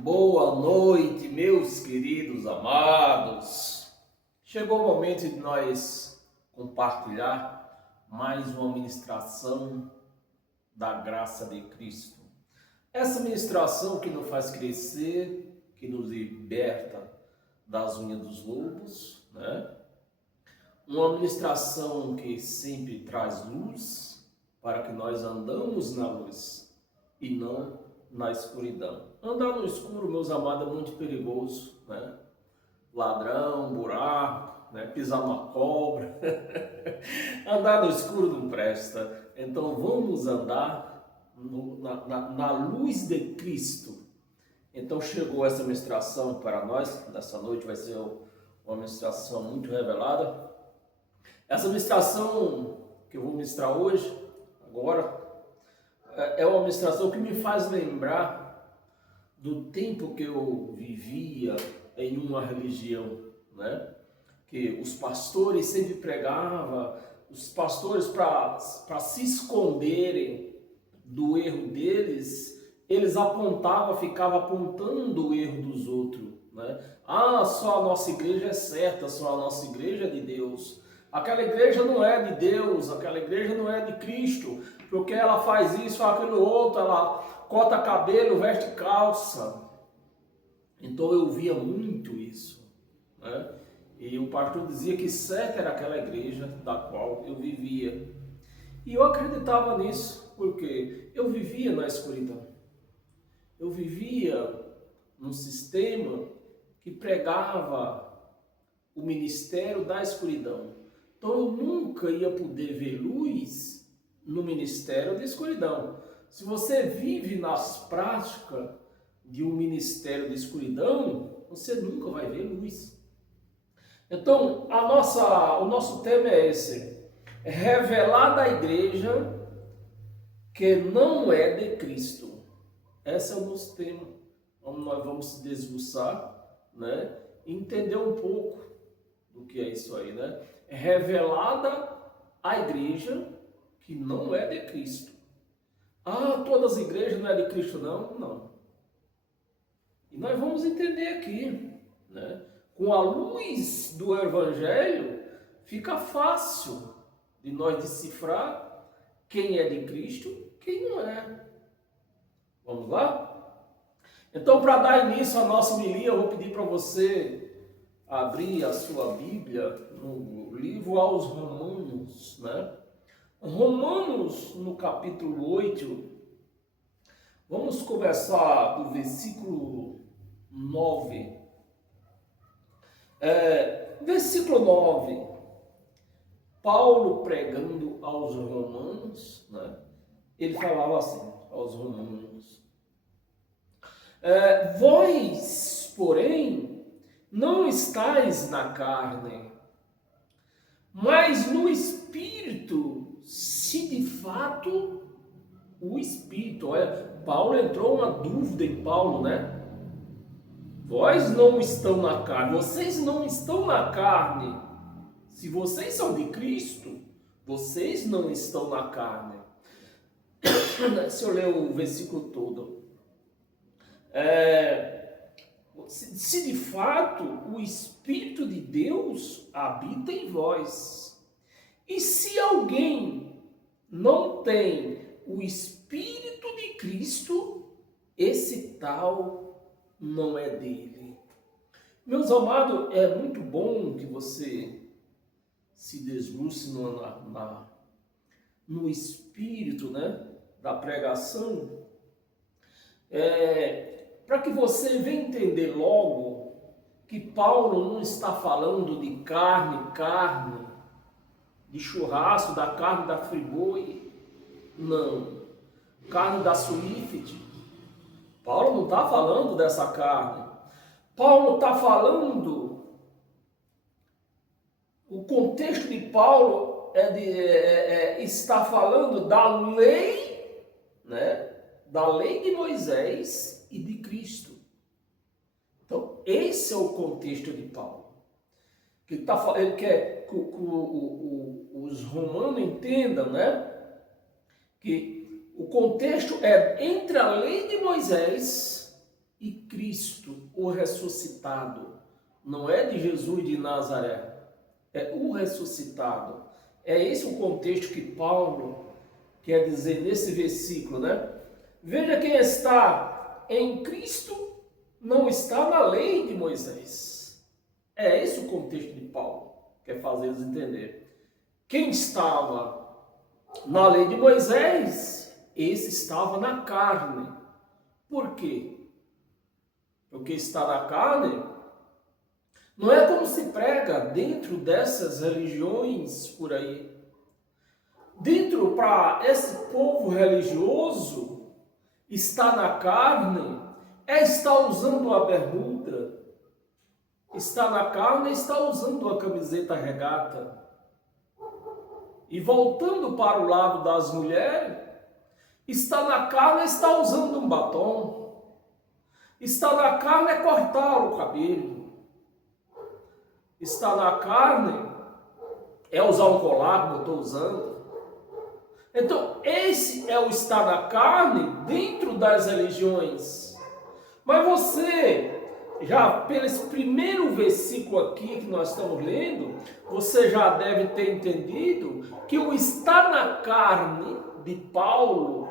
Boa noite, meus queridos amados. Chegou o momento de nós compartilhar mais uma ministração da graça de Cristo. Essa ministração que nos faz crescer, que nos liberta das unhas dos lobos, né? Uma ministração que sempre traz luz para que nós andamos na luz e não na escuridão. Andar no escuro, meus amados, é muito perigoso, né? Ladrão, buraco, né? Pisar numa cobra. Andar no escuro não presta. Então vamos andar na luz de Cristo. Então chegou essa ministração para nós. Nessa noite vai ser uma ministração muito revelada. Essa ministração que eu vou ministrar hoje, agora, é uma ministração que me faz lembrar do tempo que eu vivia em uma religião, né? Que os pastores sempre pregavam, os pastores para se esconderem do erro deles, eles apontavam, ficavam apontando o erro dos outros, né? Ah, só a nossa igreja é certa, só a nossa igreja é de Deus. Aquela igreja não é de Deus, aquela igreja não é de Cristo, porque ela faz isso, faz aquilo outro, ela corta cabelo, veste calça. Então eu via muito isso, né? E o pastor dizia que certa era aquela igreja da qual eu vivia. E eu acreditava nisso, porque eu vivia na escuridão. Eu vivia num sistema que pregava o ministério da escuridão. Então eu nunca ia poder ver luz no ministério da escuridão. Se você vive nas práticas de um ministério de escuridão, você nunca vai ver luz. Então o nosso tema é esse: revelar da igreja que não é de Cristo. Esse é o nosso tema. Nós vamos se desbuçar, né? E entender um pouco do que é isso aí, né? É revelada a igreja que não é de Cristo. Ah, todas as igrejas não é de Cristo, não? Não. E nós vamos entender aqui, né? Com a luz do Evangelho, fica fácil de nós decifrar quem é de Cristo, quem não é. Vamos lá? Então, para dar início à nossa homilia, eu vou pedir para você abrir a sua Bíblia no livro aos Romanos, né? Romanos, no capítulo 8, vamos começar do versículo 9. Versículo 9, Paulo pregando aos romanos, né? Ele falava assim, aos romanos: vós, porém, não estáis na carne, mas no Espírito, se de fato o Espírito. Paulo entrou uma dúvida em Paulo, né? Vós não estão na carne, vocês não estão na carne. Se vocês são de Cristo, vocês não estão na carne. Se eu ler o versículo todo. Se de fato o Espírito de Deus habita em vós. E se alguém não tem o Espírito de Cristo, esse tal não é dele. Meus amados, é muito bom que você se desluce no espírito, né, da pregação, para que você venha entender logo que Paulo não está falando de carne, de churrasco, da carne da Friboi, não, carne da Swift. Paulo não está falando dessa carne. Paulo está falando, o contexto de Paulo está falando da lei, né? Da lei de Moisés e de Cristo. Então, esse é o contexto de Paulo. Ele quer que os romanos entendam, né? Que o contexto é entre a lei de Moisés e Cristo, o ressuscitado, não é de Jesus de Nazaré, é o ressuscitado. É esse o contexto que Paulo quer dizer nesse versículo, né? Veja, quem está em Cristo não está na lei de Moisés. É esse o contexto de Paulo, quer fazer eles entender. Quem estava na lei de Moisés, esse estava na carne. Por quê? Porque está na carne não é como se prega dentro dessas religiões por aí. Dentro, para esse povo religioso, está na carne é estar usando a bermuda, está na carne é estar usando a camiseta regata. E voltando para o lado das mulheres, está na carne é estar usando um batom, está na carne é cortar o cabelo, está na carne é usar um colar como eu estou usando. Então, esse é o estar na carne dentro das religiões. Mas você, já pelo esse primeiro versículo aqui que nós estamos lendo, você já deve ter entendido que o estar na carne de Paulo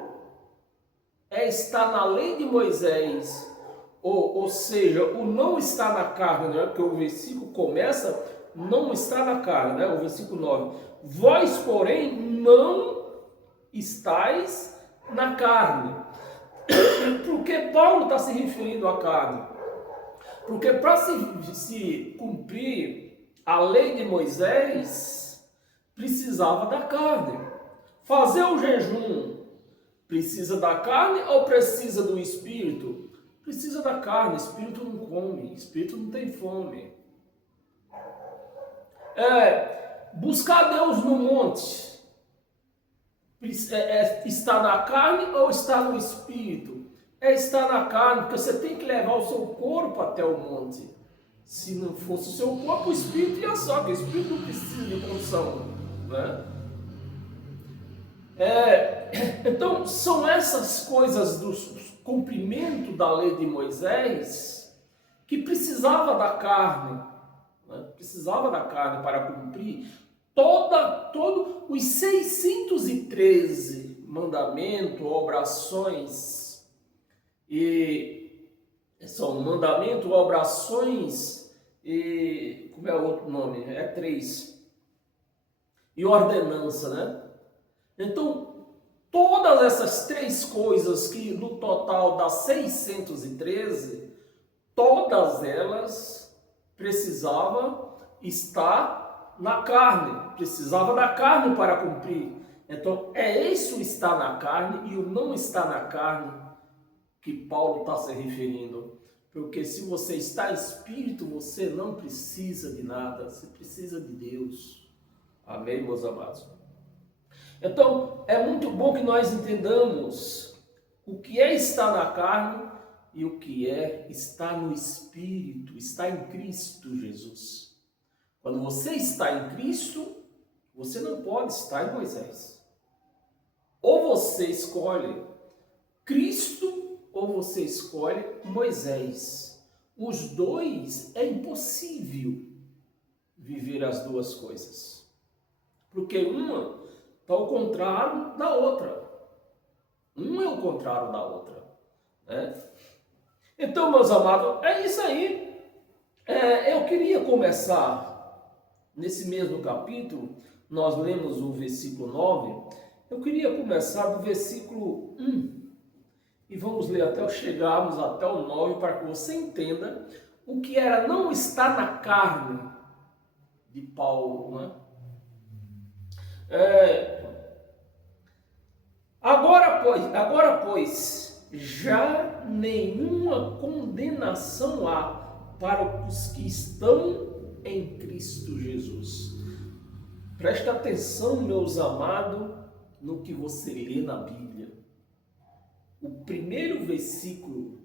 é estar na lei de Moisés. Ou seja, o não estar na carne, né? Porque o versículo começa, não está na carne, né? O versículo 9. Vós, porém, não estáis na carne. Por que Paulo está se referindo à carne? Porque para se cumprir a lei de Moisés, precisava da carne. Fazer o jejum precisa da carne ou precisa do espírito? Precisa da carne, espírito não come, espírito não tem fome. Buscar Deus no monte está na carne ou está no espírito? É estar na carne, porque você tem que levar o seu corpo até o monte. Se não fosse o seu corpo, o espírito ia só, porque o espírito não precisa de condição, né? Então, são essas coisas do cumprimento da lei de Moisés que precisava da carne, né? Precisava da carne para cumprir todos os 613 mandamentos, obrações, e são mandamentos, obrações, e como é o outro nome? É 3. E ordenança, né? Então, todas essas 3 coisas que no total dá 613, todas elas precisavam estar na carne, precisava da carne para cumprir. Então, é isso estar na carne e o não estar na carne que Paulo está se referindo. Porque se você está em espírito, você não precisa de nada, você precisa de Deus. Amém, meus amados? Então, é muito bom que nós entendamos o que é estar na carne e o que é estar no Espírito, estar em Cristo Jesus. Quando você está em Cristo, você não pode estar em Moisés. Ou você escolhe Cristo ou você escolhe Moisés. Os dois, é impossível viver as duas coisas. Porque uma está ao contrário da outra. Um é o contrário da outra, né? Então, meus amados, é isso aí. Eu queria começar nesse mesmo capítulo. Nós lemos o versículo 9. Eu queria começar do versículo 1. E vamos ler até chegarmos até o 9 para que você entenda o que era não estar na carne de Paulo, né? Agora, pois, já nenhuma condenação há para os que estão em Cristo Jesus. Preste atenção, meus amados, no que você lê na Bíblia. O primeiro versículo,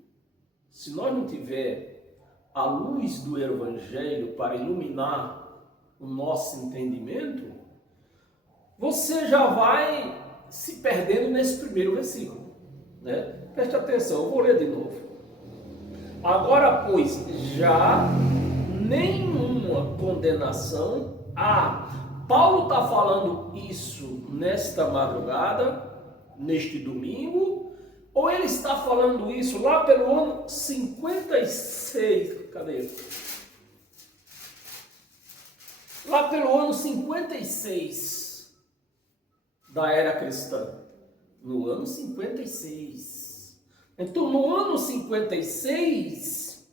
se nós não tiver a luz do Evangelho para iluminar o nosso entendimento, você já vai se perdendo nesse primeiro versículo, né? Preste atenção, eu vou ler de novo. Agora, pois, já nenhuma condenação há. Paulo está falando isso nesta madrugada, neste domingo, ou ele está falando isso lá pelo ano 56? Cadê? Lá pelo ano 56 da era cristã. No ano 56. Então, no ano 56,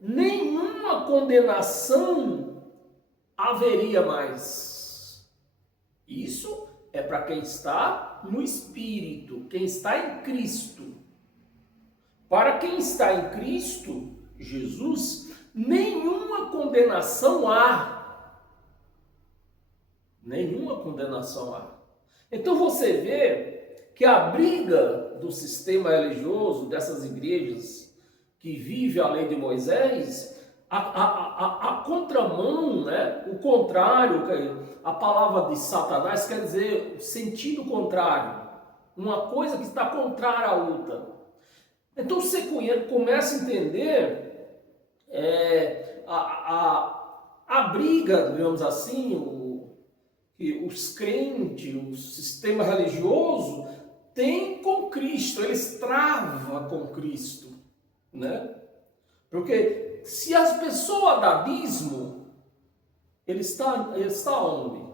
nenhuma condenação haveria mais. Isso é para quem está no Espírito, quem está em Cristo. Para quem está em Cristo, Jesus, nenhuma condenação há. Nenhuma condenação há. Então você vê que a briga do sistema religioso, dessas igrejas que vivem a lei de Moisés, a contramão, né? O contrário, a palavra de Satanás quer dizer sentido contrário, uma coisa que está contrária à outra. Então você começa a entender a briga, digamos assim, que os crentes, o sistema religioso tem com Cristo, eles travam com Cristo, né? Porque se as pessoas dão dízimo, ele está onde?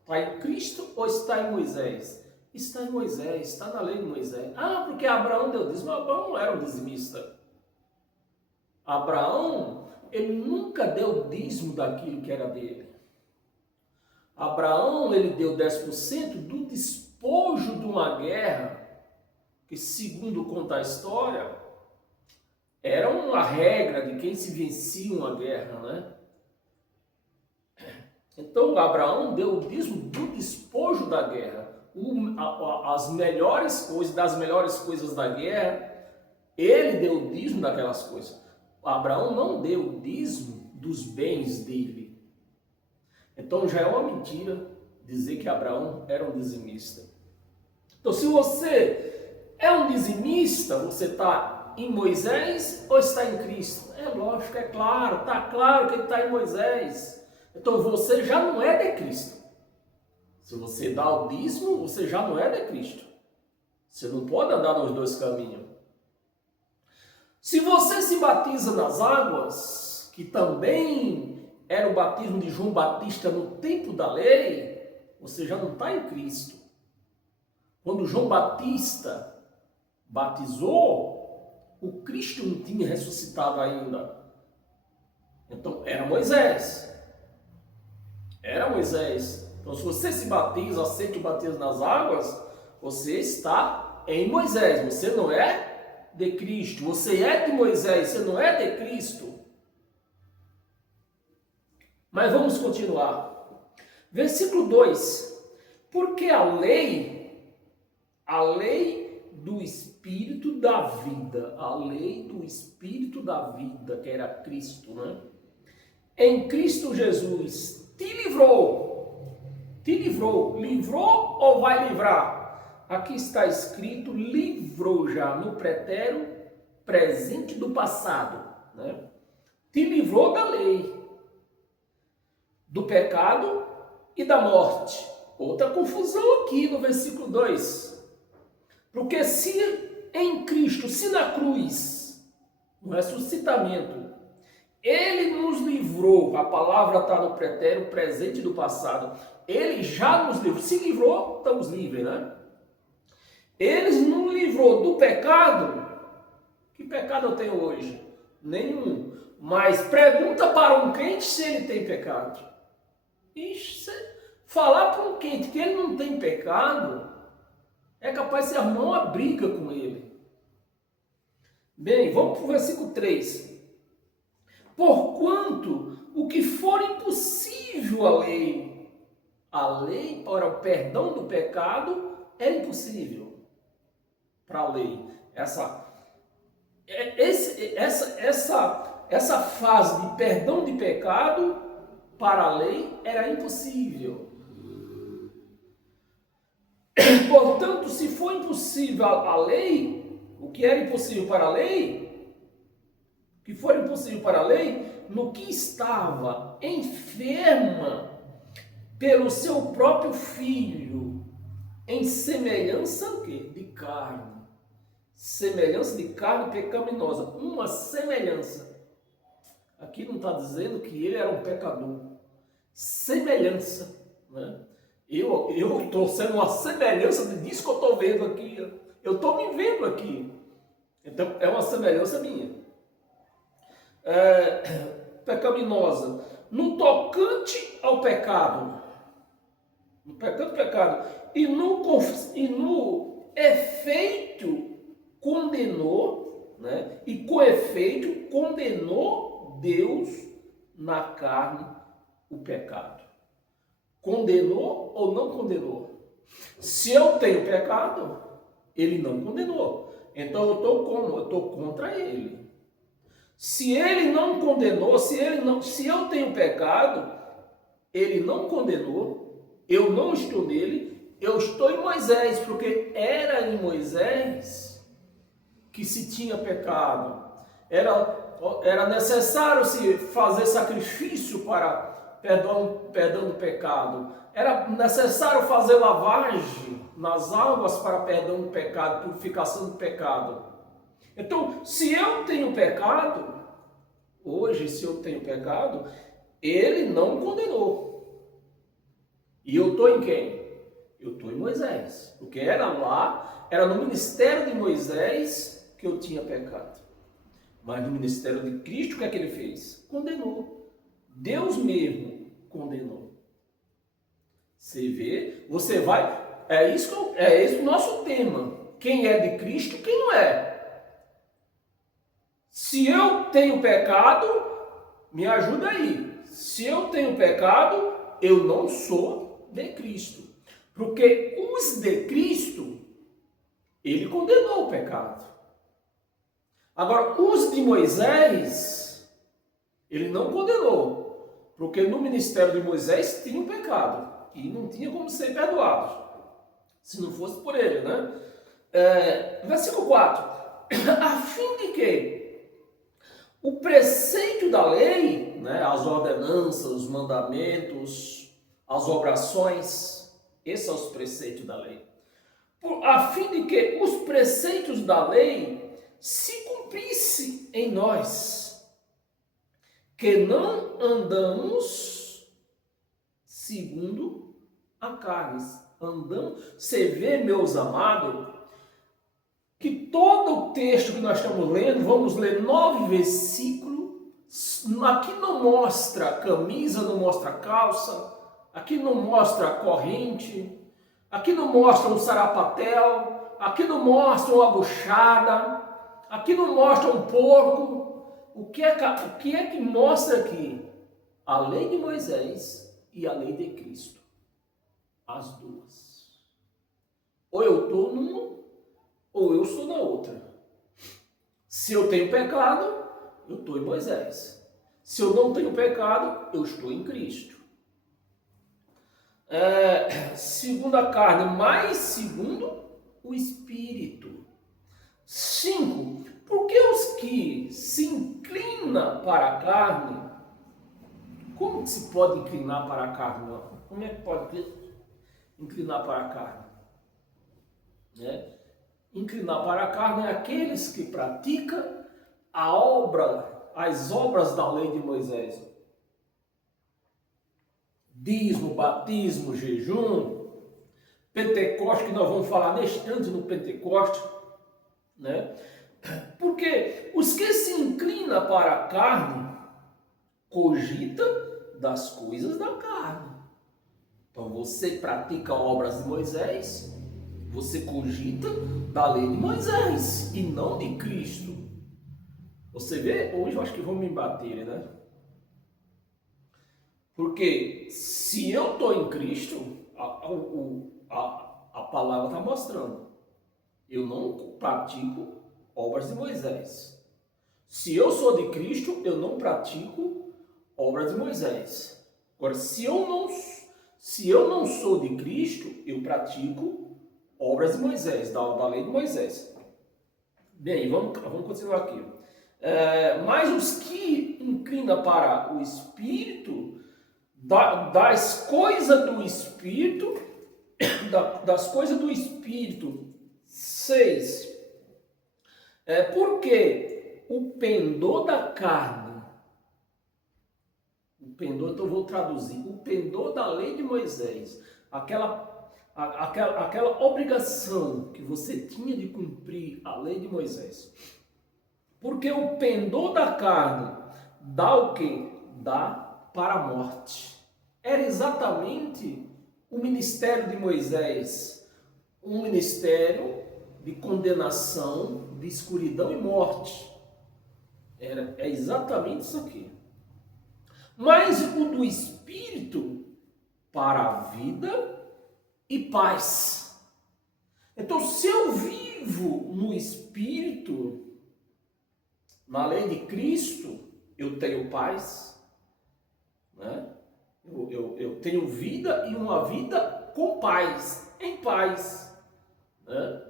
Está em Cristo ou está em Moisés? Está em Moisés, está na lei de Moisés. Ah, porque Abraão deu dízimo. Abraão não era um dizimista. Abraão, ele nunca deu dízimo daquilo que era dele. Abraão, ele deu 10% do despojo de uma guerra, que segundo conta a história, era uma regra de quem se vencia uma guerra, né? Então, Abraão deu o dízimo do despojo da guerra. As melhores coisas, das melhores coisas da guerra, ele deu o dízimo daquelas coisas. Abraão não deu o dízimo dos bens dele. Então já é uma mentira dizer que Abraão era um dizimista. Então se você é um dizimista, você está em Moisés ou está em Cristo? É lógico, é claro, está claro que ele está em Moisés. Então você já não é de Cristo. Se você dá o dízimo, você já não é de Cristo. Você não pode andar nos dois caminhos. Se você se batiza nas águas, que também era o batismo de João Batista no tempo da lei, você já não está em Cristo. Quando João Batista batizou, o Cristo não tinha ressuscitado ainda. Então era Moisés. Era Moisés. Então se você se batiza, aceita o batismo nas águas, você está em Moisés. Você não é de Cristo. Você é de Moisés, você não é de Cristo. Mas vamos continuar. Versículo 2. Porque a lei do Espírito da vida, a lei do Espírito da vida, que era Cristo, né? Em Cristo Jesus, te livrou. Te livrou. Livrou ou vai livrar? Aqui está escrito, livrou já no pretérito presente do passado, né? Te livrou da lei, do pecado e da morte. Outra confusão aqui no versículo 2. Porque se em Cristo, se na cruz, no ressuscitamento, ele nos livrou, a palavra está no pretérito presente do passado, ele já nos livrou. Se livrou, estamos livres, né? Ele nos livrou do pecado. Que pecado eu tenho hoje? Nenhum. Mas pergunta para um crente se ele tem pecado. Ixi, falar para um crente que ele não tem pecado, é capaz de se arrumar uma briga com ele. Bem, vamos para o versículo 3. Porquanto o que for impossível à lei para o perdão do pecado é impossível para a lei. Essa fase de perdão de pecado para a lei era impossível. Portanto, se for impossível a lei, O que era impossível para a lei, o que for impossível para a lei, no que estava enferma pelo seu próprio filho, em semelhança o quê? De carne. Semelhança de carne pecaminosa. Uma semelhança. Aqui não está dizendo que ele era um pecador. Semelhança, né? Eu estou sendo uma semelhança disso que eu estou vendo aqui. Eu estou me vendo aqui. Então, é uma semelhança minha. Pecaminosa. No tocante ao pecado. No tocante ao pecado. E no efeito condenou, né? E com efeito condenou Deus na carne o pecado. Condenou ou não condenou? Se eu tenho pecado, ele não condenou. Então eu estou como? Eu estou contra ele. Se ele não condenou, se eu tenho pecado, ele não condenou, eu não estou nele, eu estou em Moisés, porque era em Moisés que se tinha pecado. Era necessário se fazer sacrifício para perdão do pecado. Era necessário fazer lavagem nas águas para perdão do pecado, purificação do pecado. Então, se eu tenho pecado, hoje, se eu tenho pecado, ele não condenou. E eu estou em quem? Eu estou em Moisés. Porque era lá, era no ministério de Moisés que eu tinha pecado. Mas no ministério de Cristo, o que é que ele fez? Condenou. Deus mesmo condenou. Você vê, você vai... É esse o nosso tema. Quem é de Cristo, quem não é. Se eu tenho pecado, me ajuda aí. Se eu tenho pecado, eu não sou de Cristo. Porque os de Cristo, ele condenou o pecado. Agora, os de Moisés, ele não condenou. Porque no ministério de Moisés tinha um pecado. E não tinha como ser perdoado. Se não fosse por ele, né? Versículo 4. A fim de que o preceito da lei, né, as ordenanças, os mandamentos, as obrações, esses são os preceitos da lei. A fim de que os preceitos da lei se cumprissem em nós, que não andamos segundo a carne. Você vê, meus amados, que todo o texto que nós estamos lendo, vamos ler 9 versículos, aqui não mostra camisa, não mostra calça, aqui não mostra corrente, aqui não mostra um sarapatel, aqui não mostra uma buchada, aqui não mostra um porco. O que é que mostra aqui? A lei de Moisés e a lei de Cristo. As duas. Ou eu estou numa, ou eu sou na outra. Se eu tenho pecado, eu estou em Moisés. Se eu não tenho pecado, eu estou em Cristo. Segundo a carne, mas segundo o Espírito. 5. Porque os que se inclinam para a carne, como que se pode inclinar para a carne? Como é que pode inclinar para a carne? Inclinar para a carne é aqueles que praticam as obras da lei de Moisés. Dízimo, batismo, jejum, Pentecoste, que nós vamos falar neste instante no Pentecoste, né? Porque os que se inclinam para a carne cogita das coisas da carne. Então você pratica obras de Moisés, você cogita da lei de Moisés e não de Cristo. Você vê, hoje eu acho que vão me bater, né? Porque se eu estou em Cristo, a palavra está mostrando. Eu não pratico obras de Moisés. Se eu sou de Cristo, eu não pratico obras de Moisés. Agora, se eu não sou de Cristo, eu pratico obras de Moisés, da lei de Moisés. Bem, vamos continuar aqui. Mas os que inclinam para o Espírito, das coisas do Espírito, das coisas do Espírito, 6. Porque o pendor da carne, então eu vou traduzir, o pendor da lei de Moisés, aquela obrigação que você tinha de cumprir a lei de Moisés. Porque o pendor da carne dá o quê? Dá para a morte. Era exatamente o ministério de Moisés, um ministério de condenação, de escuridão e morte. É exatamente isso aqui. Mas o do Espírito para a vida e paz. Então, se eu vivo no Espírito, na lei de Cristo, eu tenho paz, né? Eu tenho vida e uma vida com paz, em paz, né?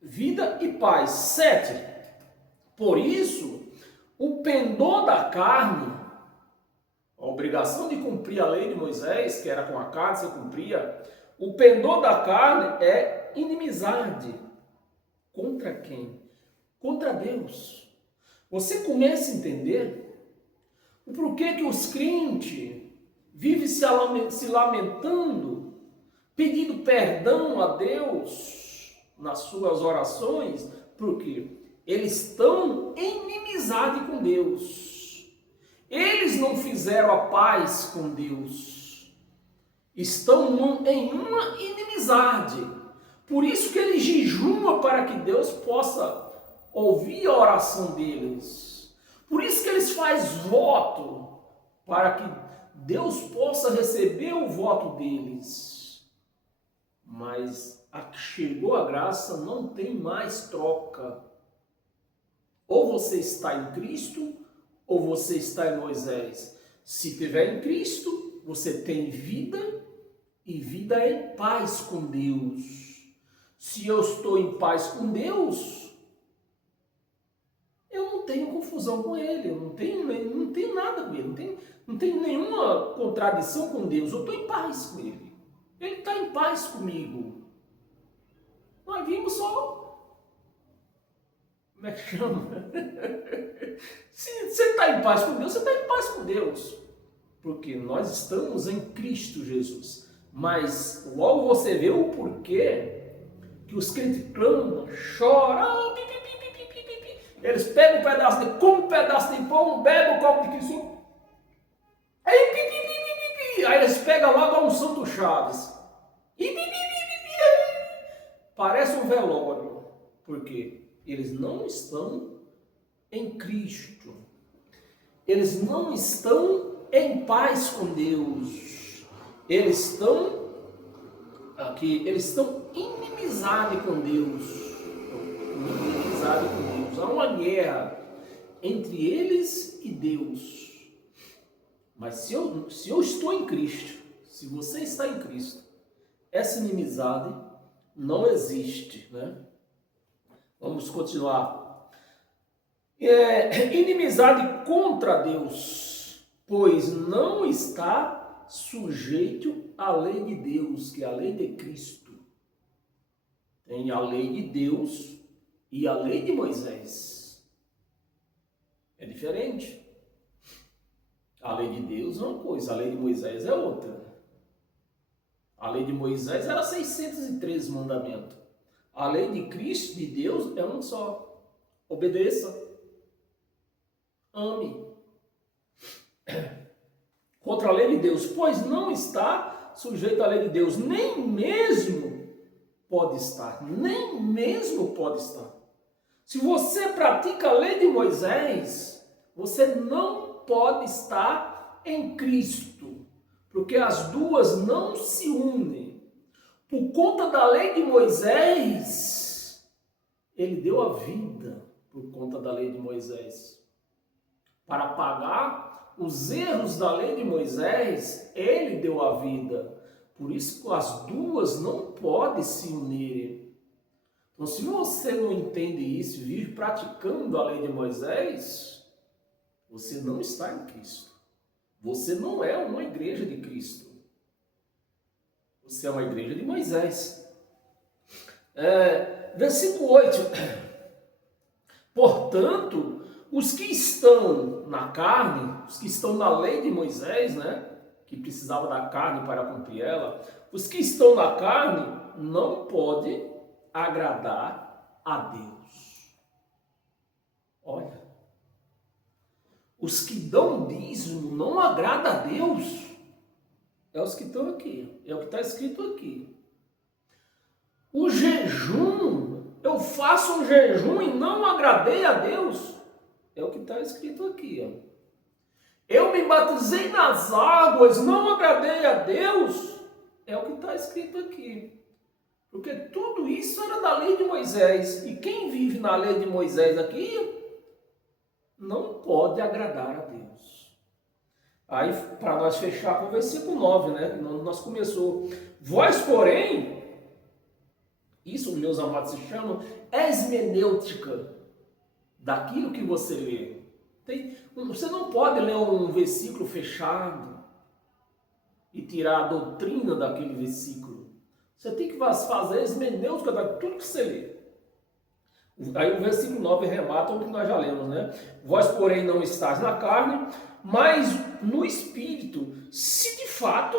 Vida e paz. 7. Por isso, o pendor da carne, a obrigação de cumprir a lei de Moisés, que era com a carne, você cumpria, o pendor da carne é inimizade. Contra quem? Contra Deus. Você começa a entender o porquê que os crentes vivem se lamentando, pedindo perdão a Deus nas suas orações, porque eles estão em inimizade com Deus. Eles não fizeram a paz com Deus. Estão em uma inimizade. Por isso que eles jejuam para que Deus possa ouvir a oração deles. Por isso que eles fazem voto para que Deus possa receber o voto deles. Mas chegou a graça, não tem mais troca. Ou você está em Cristo, ou você está em Moisés. Se estiver em Cristo, você tem vida e vida em paz com Deus. Se eu estou em paz com Deus, eu não tenho confusão com Ele, eu não tenho nada com Ele, não tenho nenhuma contradição com Deus, eu estou em paz com Ele. Ele está em paz comigo. Nós vimos só... Como é que chama? Se você está em paz com Deus, você está em paz com Deus. Porque nós estamos em Cristo Jesus. Mas logo você vê o porquê que os crentes clamam, choram, eles pegam um pedaço de, comem um pedaço de pão, bebem um copo de quiçu, aí eles pegam logo a unção do Chaves. Parece um velório. Por quê? Eles não estão em Cristo. Eles não estão em paz com Deus. Eles estão aqui, eles estão em inimizade com Deus. Inimizade com Deus. Há uma guerra entre eles e Deus. Mas se eu estou em Cristo, se você está em Cristo, essa inimizade não existe, né? Vamos continuar. Inimizade contra Deus, pois não está sujeito à lei de Deus, que é a lei de Cristo. Tem a lei de Deus e a lei de Moisés. É diferente. A lei de Deus é uma coisa, a lei de Moisés é outra. A lei de Moisés era 613 mandamentos. A lei de Cristo, de Deus, é um só. Obedeça. Ame. Contra a lei de Deus, pois não está sujeito à lei de Deus, nem mesmo pode estar. Nem mesmo pode estar. Se você pratica a lei de Moisés, você não pode estar em Cristo, porque as duas não se unem. Por conta da lei de Moisés, ele deu a vida por conta da lei de Moisés. Para pagar os erros da lei de Moisés, ele deu a vida. Por isso que as duas não podem se unir. Então, se você não entende isso e vive praticando a lei de Moisés, você não está em Cristo. Você não é uma igreja de Cristo. Você é uma igreja de Moisés. Versículo 8. Portanto, os que estão na carne, os que estão na lei de Moisés, né, que precisava da carne para cumprir ela, os que estão na carne não podem agradar a Deus. Olha, os que dão dízimo não agrada a Deus. É os que estão aqui, é o que está escrito aqui. O jejum, eu faço um jejum e não agradei a Deus. É o que está escrito aqui. Ó. Eu me batizei nas águas, não agradei a Deus. É o que está escrito aqui. Porque tudo isso era da lei de Moisés. E quem vive na lei de Moisés aqui, não pode agradar a Deus. Aí, para nós fechar com o versículo 9, né? Nós começou. Vós, porém, isso, meus amados, se chama hermenêutica daquilo que você lê. Você não pode ler um versículo fechado e tirar a doutrina daquele versículo. Você tem que fazer hermenêutica de tudo que você lê. Aí o versículo 9 remata o que nós já lemos, né? Vós, porém, não estáis na carne, mas no Espírito, se de fato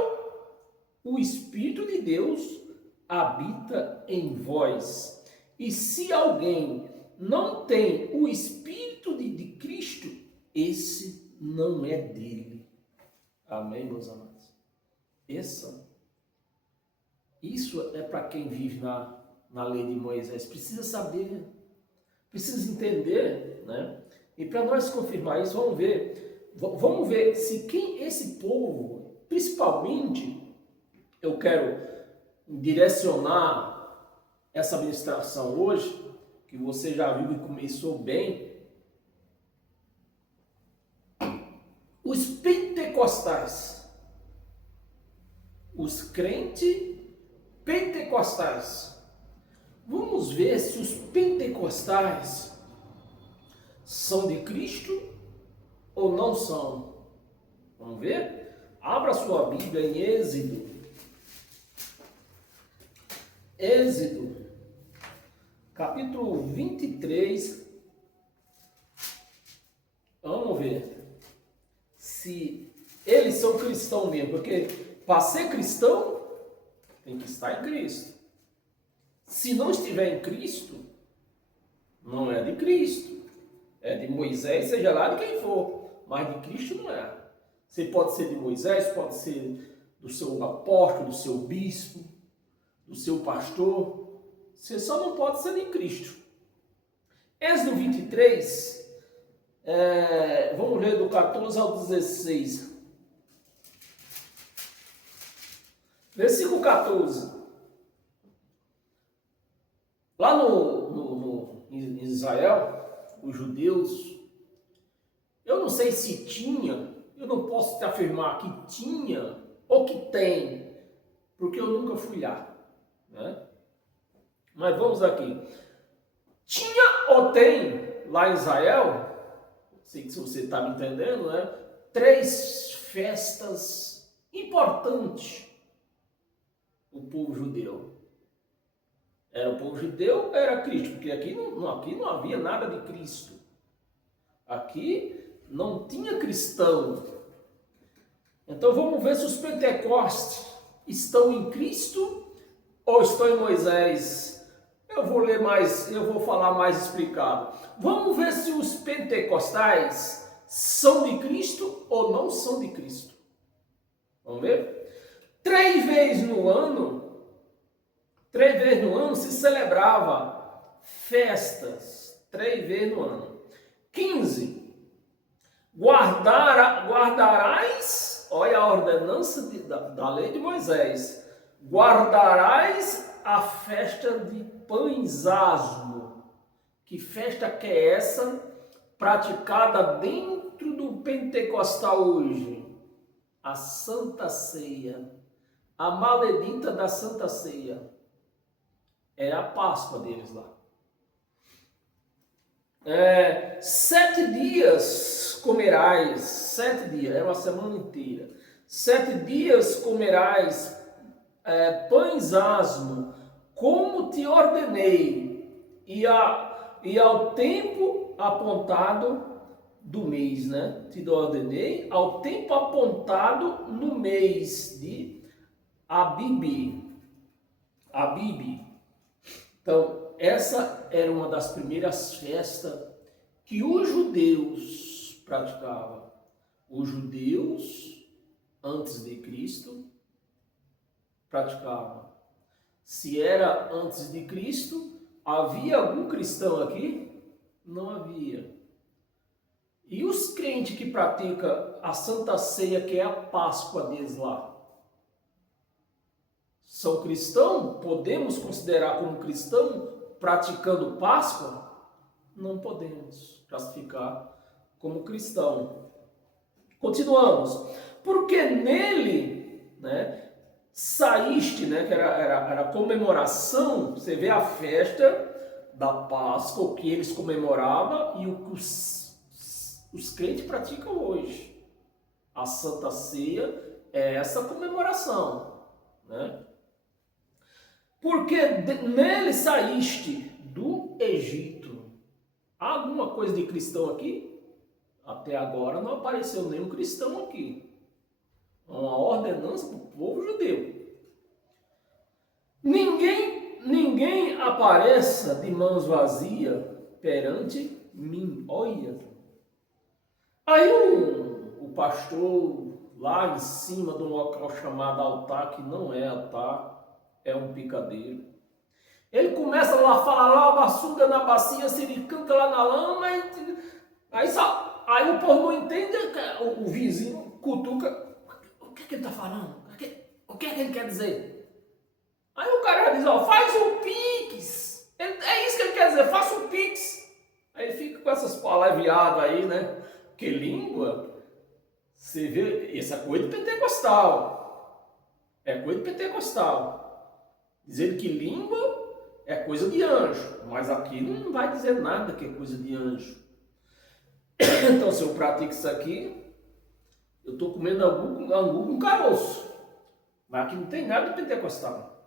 o Espírito de Deus habita em vós. E se alguém não tem o Espírito de Cristo, esse não é dele. Amém, meus amados? Isso é para quem vive na lei de Moisés. Precisa saber, precisa entender, né? E para nós confirmar isso, vamos ver se esse povo, principalmente, eu quero direcionar essa ministração hoje, que você já viu que começou bem. Os pentecostais, os crentes pentecostais. Vamos ver se os pentecostais são de Cristo ou não são. Vamos ver? Abra sua Bíblia em Êxodo, capítulo 23. Vamos ver se eles são cristãos mesmo, porque para ser cristão tem que estar em Cristo. Se não estiver em Cristo, não é de Cristo. É de Moisés, seja lá de quem for, mas de Cristo não é. Você pode ser de Moisés, pode ser do seu apóstolo, do seu bispo, do seu pastor. Você só não pode ser de Cristo. Êxodo 23, vamos ler do 14 ao 16. Versículo 14. Lá em Israel, os judeus, eu não sei se tinha, eu não posso te afirmar que tinha ou que tem, porque eu nunca fui lá, né? Mas vamos aqui. Tinha ou tem lá em Israel, sei que se você está me entendendo, né? 3 festas importantes o povo judeu. Era o povo judeu, era Cristo, porque aqui não havia nada de Cristo. Aqui não tinha cristão. Então vamos ver se os pentecostes estão em Cristo ou estão em Moisés. Eu vou falar mais explicado. Vamos ver se os pentecostais são de Cristo ou não são de Cristo. Vamos ver? 3 vezes no ano se celebrava festas. 3 vezes no ano. 15. Guardarás, olha a ordenança da lei de Moisés. Guardarás a festa de pães asmo. Que festa que é essa praticada dentro do pentecostal hoje? A Santa Ceia. A maledita da Santa Ceia. É a Páscoa deles lá. 7 dias comerás, 7 dias, era uma semana inteira. 7 dias comerás pães asmo, como te ordenei, e ao tempo apontado do mês, né? Te ordenei ao tempo apontado no mês de Abibe. Abibe. Então, essa era uma das primeiras festas que os judeus praticavam. Os judeus, antes de Cristo, praticavam. Se era antes de Cristo, havia algum cristão aqui? Não havia. E os crentes que praticam a Santa Ceia, que é a Páscoa deles lá, são cristãos? Podemos considerar como cristão praticando Páscoa? Não podemos classificar como cristão. Continuamos. Porque nele, né, saíste, né, que era a comemoração, você vê a festa da Páscoa, o que eles comemoravam e o que os crentes praticam hoje. A Santa Ceia é essa comemoração, né? Porque nele saíste do Egito. Há alguma coisa de cristão aqui? Até agora não apareceu nenhum cristão aqui. Uma ordenança para o povo judeu. Ninguém apareça de mãos vazias perante mim. Olha. Aí o pastor lá em cima de um local chamado altar, que não é altar, é um picadeiro. Ele começa lá a falar lá, baçuda na bacia, siricanta lá na lama, aí o povo não entende, o vizinho cutuca. O que ele está falando? O que é que ele quer dizer? Aí o cara diz, ó, faz um pix. É isso que ele quer dizer, faça um pix. Aí ele fica com essas palavreadas aí, né? Que língua, você vê, essa coisa de pentecostal. É coisa de pentecostal. Dizendo que língua é coisa de anjo, mas aqui não vai dizer nada que é coisa de anjo. Então, se eu pratico isso aqui, eu estou comendo angu com caroço. Mas aqui não tem nada de pentecostal.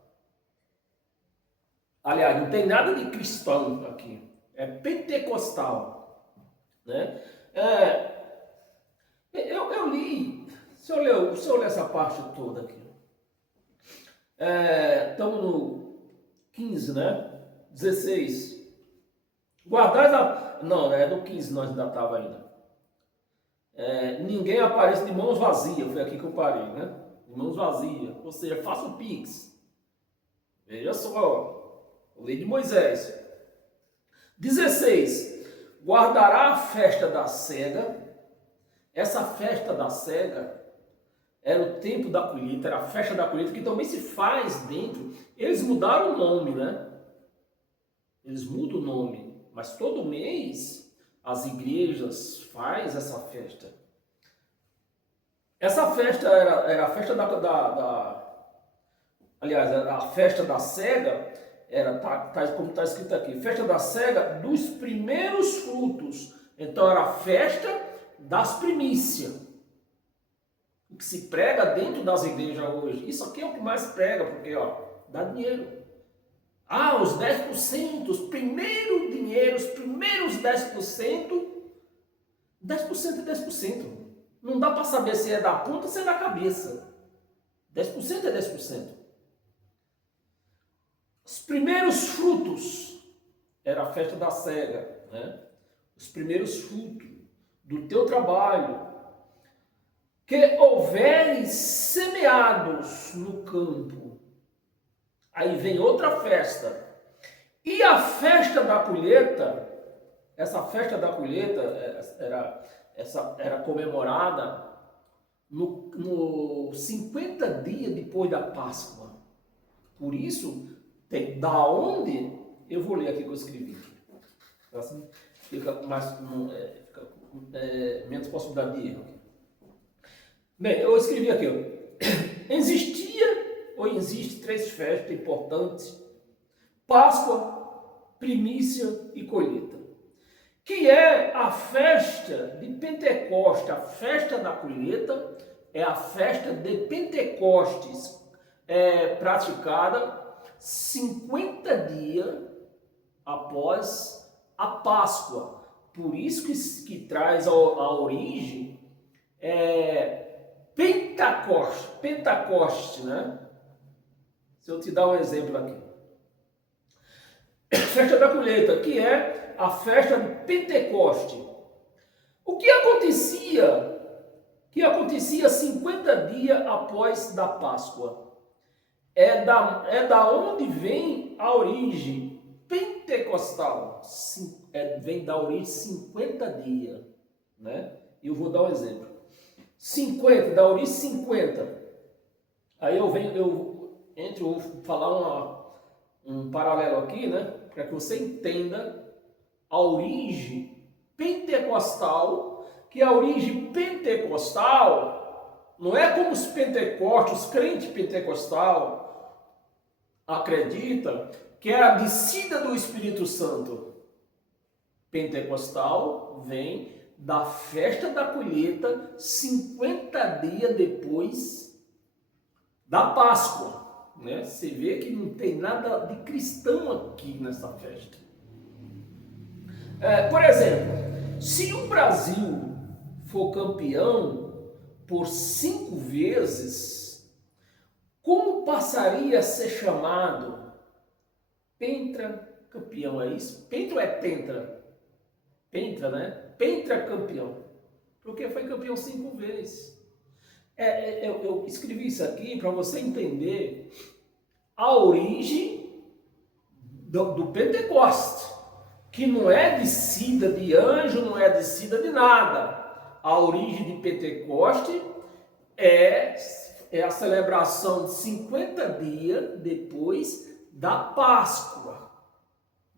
Aliás, não tem nada de cristão aqui. É pentecostal. Né? Eu li, se eu ler essa parte toda aqui. Estamos no 15, né? 16. Guardais a... Não, é do 15 nós ainda estava ainda. Ninguém aparece de mãos vazias. Foi aqui que eu parei, né? De mãos vazias. Ou seja, faça o pix. Veja só. Lei de Moisés. 16. Guardará a festa da cega. Essa festa da cega era o tempo da colheita, era a festa da colheita, que também se faz dentro. Eles mudaram o nome, né? Eles mudam o nome, mas todo mês as igrejas fazem essa festa. Essa festa era a festa aliás, a festa da cega, como está escrito aqui, festa da cega dos primeiros frutos. Então era a festa das primícias. O que se prega dentro das igrejas hoje. Isso aqui é o que mais prega, porque dá dinheiro. Os 10%, os primeiros dinheiros, os primeiros 10%. 10% é 10%. Não dá para saber se é da ponta ou se é da cabeça. 10% é 10%. Os primeiros frutos era a festa da cega, né? Os primeiros frutos do teu trabalho, que houveres semeados no campo. Aí vem outra festa. E a festa da colheita, essa festa da colheita era comemorada no 50 dias depois da Páscoa. Por isso, da onde, eu vou ler aqui que eu escrevi. Assim, fica menos possibilidade de erro. Bem, eu escrevi aqui, existia ou existe 3 festas importantes: Páscoa, primícia e colheita. que é a festa de Pentecostes, a festa da colheita, é a festa de Pentecostes, praticada 50 dias após a Páscoa. Por isso que traz a origem Pentecoste, né? Se eu te dar um exemplo aqui. Festa da colheita, que é a festa de Pentecoste. O que acontecia? Que acontecia 50 dias após da Páscoa. É da onde vem a origem pentecostal. Vem da origem 50 dias, né? E eu vou dar um exemplo. 50, da origem 50. Aí eu vou falar um paralelo aqui, né? Para que você entenda a origem pentecostal, que a origem pentecostal não é como os pentecostes, os crentes pentecostal acreditam que é a descida do Espírito Santo. Pentecostal vem da festa da colheita 50 dias depois da Páscoa. Né? Você vê que não tem nada de cristão aqui nessa festa. Por exemplo, se o Brasil for campeão por 5 vezes, como passaria a ser chamado pentacampeão? É isso? Pentra é pentra? Pentra, né? Pentacampeão. Porque foi campeão 5 vezes. Eu escrevi isso aqui para você entender a origem do Pentecostes, que não é descida de anjo, não é descida de nada. A origem de Pentecostes é a celebração de 50 dias depois da Páscoa.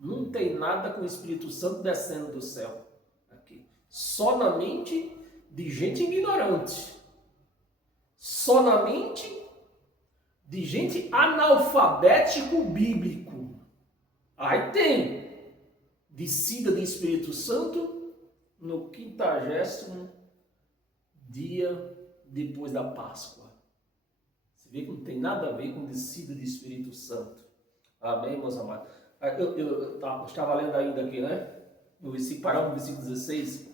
Não tem nada com o Espírito Santo descendo do céu aqui. Só na mente de gente ignorante. Só na mente de gente analfabético bíblico. Aí tem descida de Espírito Santo no 50º dia depois da Páscoa. Você vê que não tem nada a ver com descida de Espírito Santo. Amém, meus amados? Eu estava lendo ainda aqui, né? No versículo 16.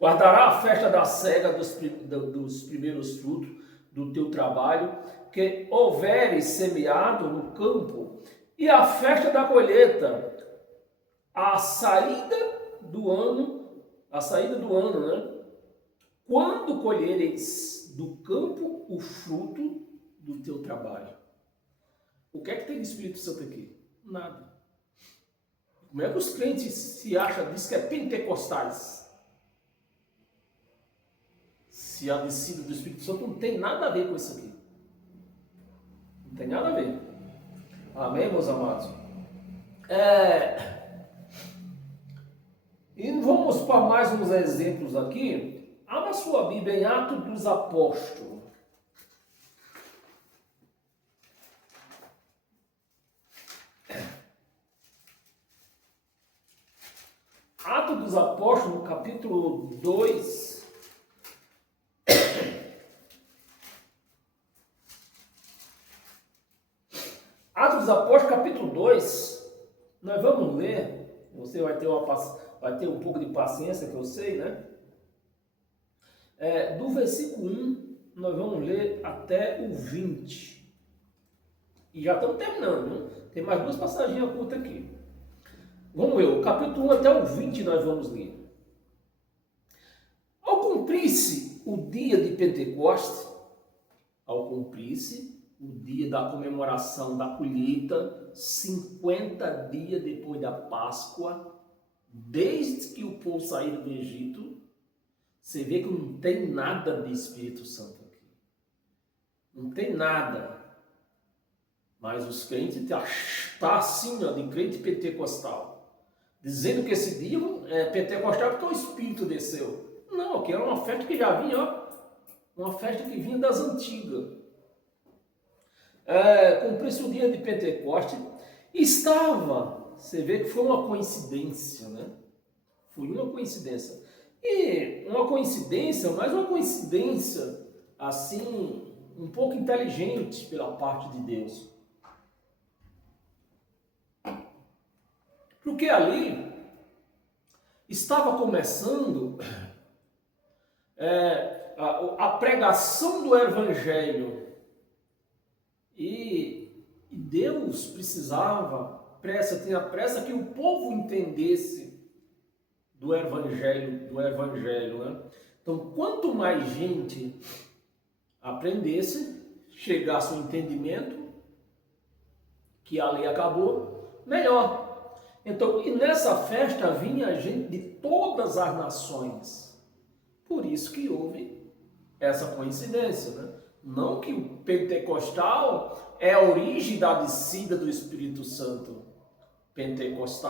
Guardará a festa da cega dos primeiros frutos do teu trabalho, que houveres semeado no campo, e a festa da colheita, a saída do ano, né? Quando colheres do campo o fruto do teu trabalho. O que é que tem de Espírito Santo aqui? Nada. Como é que os crentes se acham, diz que é pentecostais? Se a descida do Espírito Santo não tem nada a ver com isso aqui. Não tem nada a ver. Amém, meus amados? E vamos para mais uns exemplos aqui. Abra sua Bíblia em Atos dos Apóstolos. Atos dos Apóstolos, no capítulo 2. Atos dos Apóstolos, capítulo 2. Nós vamos ler. Você vai ter um pouco de paciência, que eu sei, né? Do versículo 1, nós vamos ler até o 20. E já estamos terminando, né? Tem mais 2 passagens curtas aqui. Vamos ver, o capítulo 1 até o 20 nós vamos ler. Ao cumprir-se o dia de Pentecostes, ao cumprir-se o dia da comemoração da colheita, 50 dias depois da Páscoa, desde que o povo saiu do Egito, você vê que não tem nada de Espírito Santo aqui. Não tem nada. Mas os crentes estão assim, ó, de crente pentecostal. Dizendo que esse dia é pentecostal porque o Espírito desceu. Não, que era uma festa que já vinha, ó, uma festa que vinha das antigas. Cumpriu-se o dia de Pentecostes. Estava, você vê que foi uma coincidência, né? Foi uma coincidência. E uma coincidência, mas uma coincidência assim, um pouco inteligente pela parte de Deus. Porque ali estava começando a pregação do Evangelho. E Deus precisava, tinha pressa que o povo entendesse do Evangelho, né? Então, quanto mais gente aprendesse, chegasse ao entendimento que a lei acabou, melhor. Então, e nessa festa vinha gente de todas as nações. Por isso que houve essa coincidência, né? Não que o pentecostal é a origem da descida do Espírito Santo. Pentecoste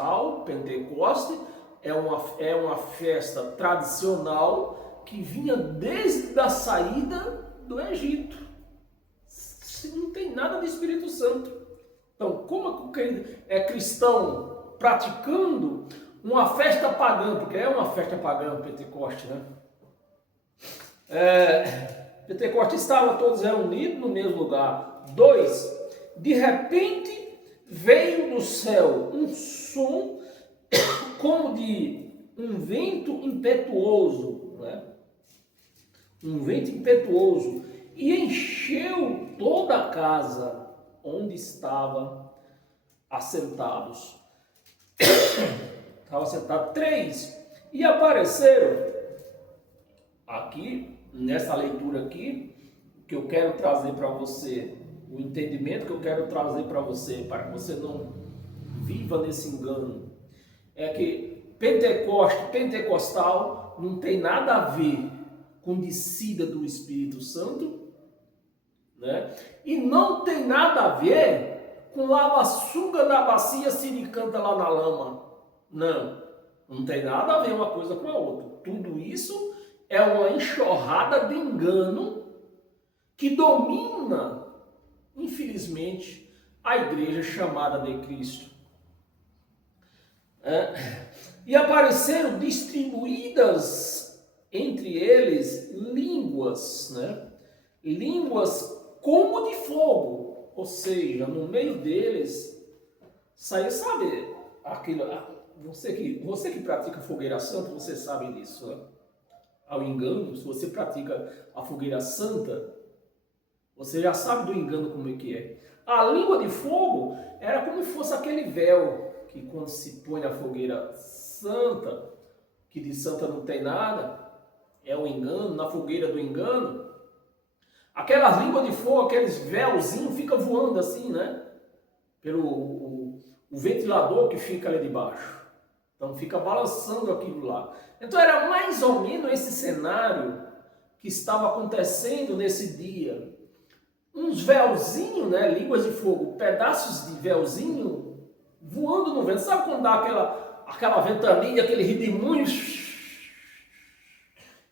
é uma festa tradicional que vinha desde a saída do Egito. Não tem nada de Espírito Santo. Então, como é cristão praticando uma festa pagã, porque é uma festa pagã o Pentecoste, né? Pentecoste estavam todos reunidos no mesmo lugar. 2. De repente veio do céu um som como de um vento impetuoso, né? Um vento impetuoso, e encheu toda a casa onde estavam assentados. Estava sentado 3. E apareceram aqui, nessa leitura aqui, que eu quero trazer para você, o entendimento que eu quero trazer para você, para que você não viva nesse engano, é que pentecostal não tem nada a ver com descida do Espírito Santo, né? E não tem nada a ver com lava-suga da bacia siricanta lá na lama. Não tem nada a ver uma coisa com a outra. Tudo isso é uma enxurrada de engano que domina, infelizmente, a igreja chamada de Cristo. E apareceram distribuídas entre eles línguas, né? Línguas como de fogo, ou seja, no meio deles saiu, sabe, aquilo. Você que pratica fogueira santa, você sabe disso, né? Ao engano, se você pratica a fogueira santa, você já sabe do engano como é que é. A língua de fogo era como se fosse aquele véu que quando se põe na fogueira santa, que de santa não tem nada, é o engano, na fogueira do engano, aquelas línguas de fogo, aqueles véuzinhos, fica voando assim, né? Pelo o ventilador que fica ali debaixo. Então fica balançando aquilo lá. Então era mais ou menos esse cenário que estava acontecendo nesse dia. Uns véuzinhos, né, línguas de fogo, pedaços de véuzinho voando no vento. Sabe quando dá aquela ventania, aquele redemoinho?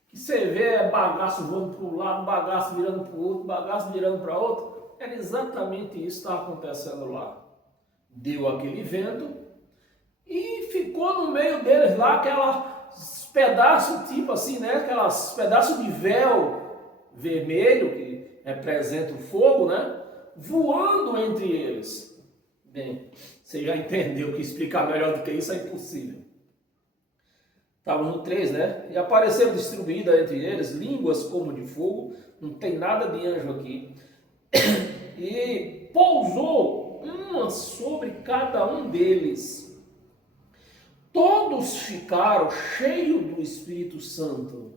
Que você vê bagaço voando para um lado, bagaço virando para o outro, bagaço virando para outro. Era exatamente isso que estava acontecendo lá. Deu aquele vento e ficou no meio deles lá aquelas pedaços tipo assim, né? Aquelas pedaços de véu vermelho que representa o fogo, né? Voando entre eles. Bem, você já entendeu que explicar melhor do que isso é impossível. Estávamos no 3, né? E apareceram distribuídas entre eles línguas como de fogo, não tem nada de anjo aqui. E pousou uma sobre cada um deles. Todos ficaram cheios do Espírito Santo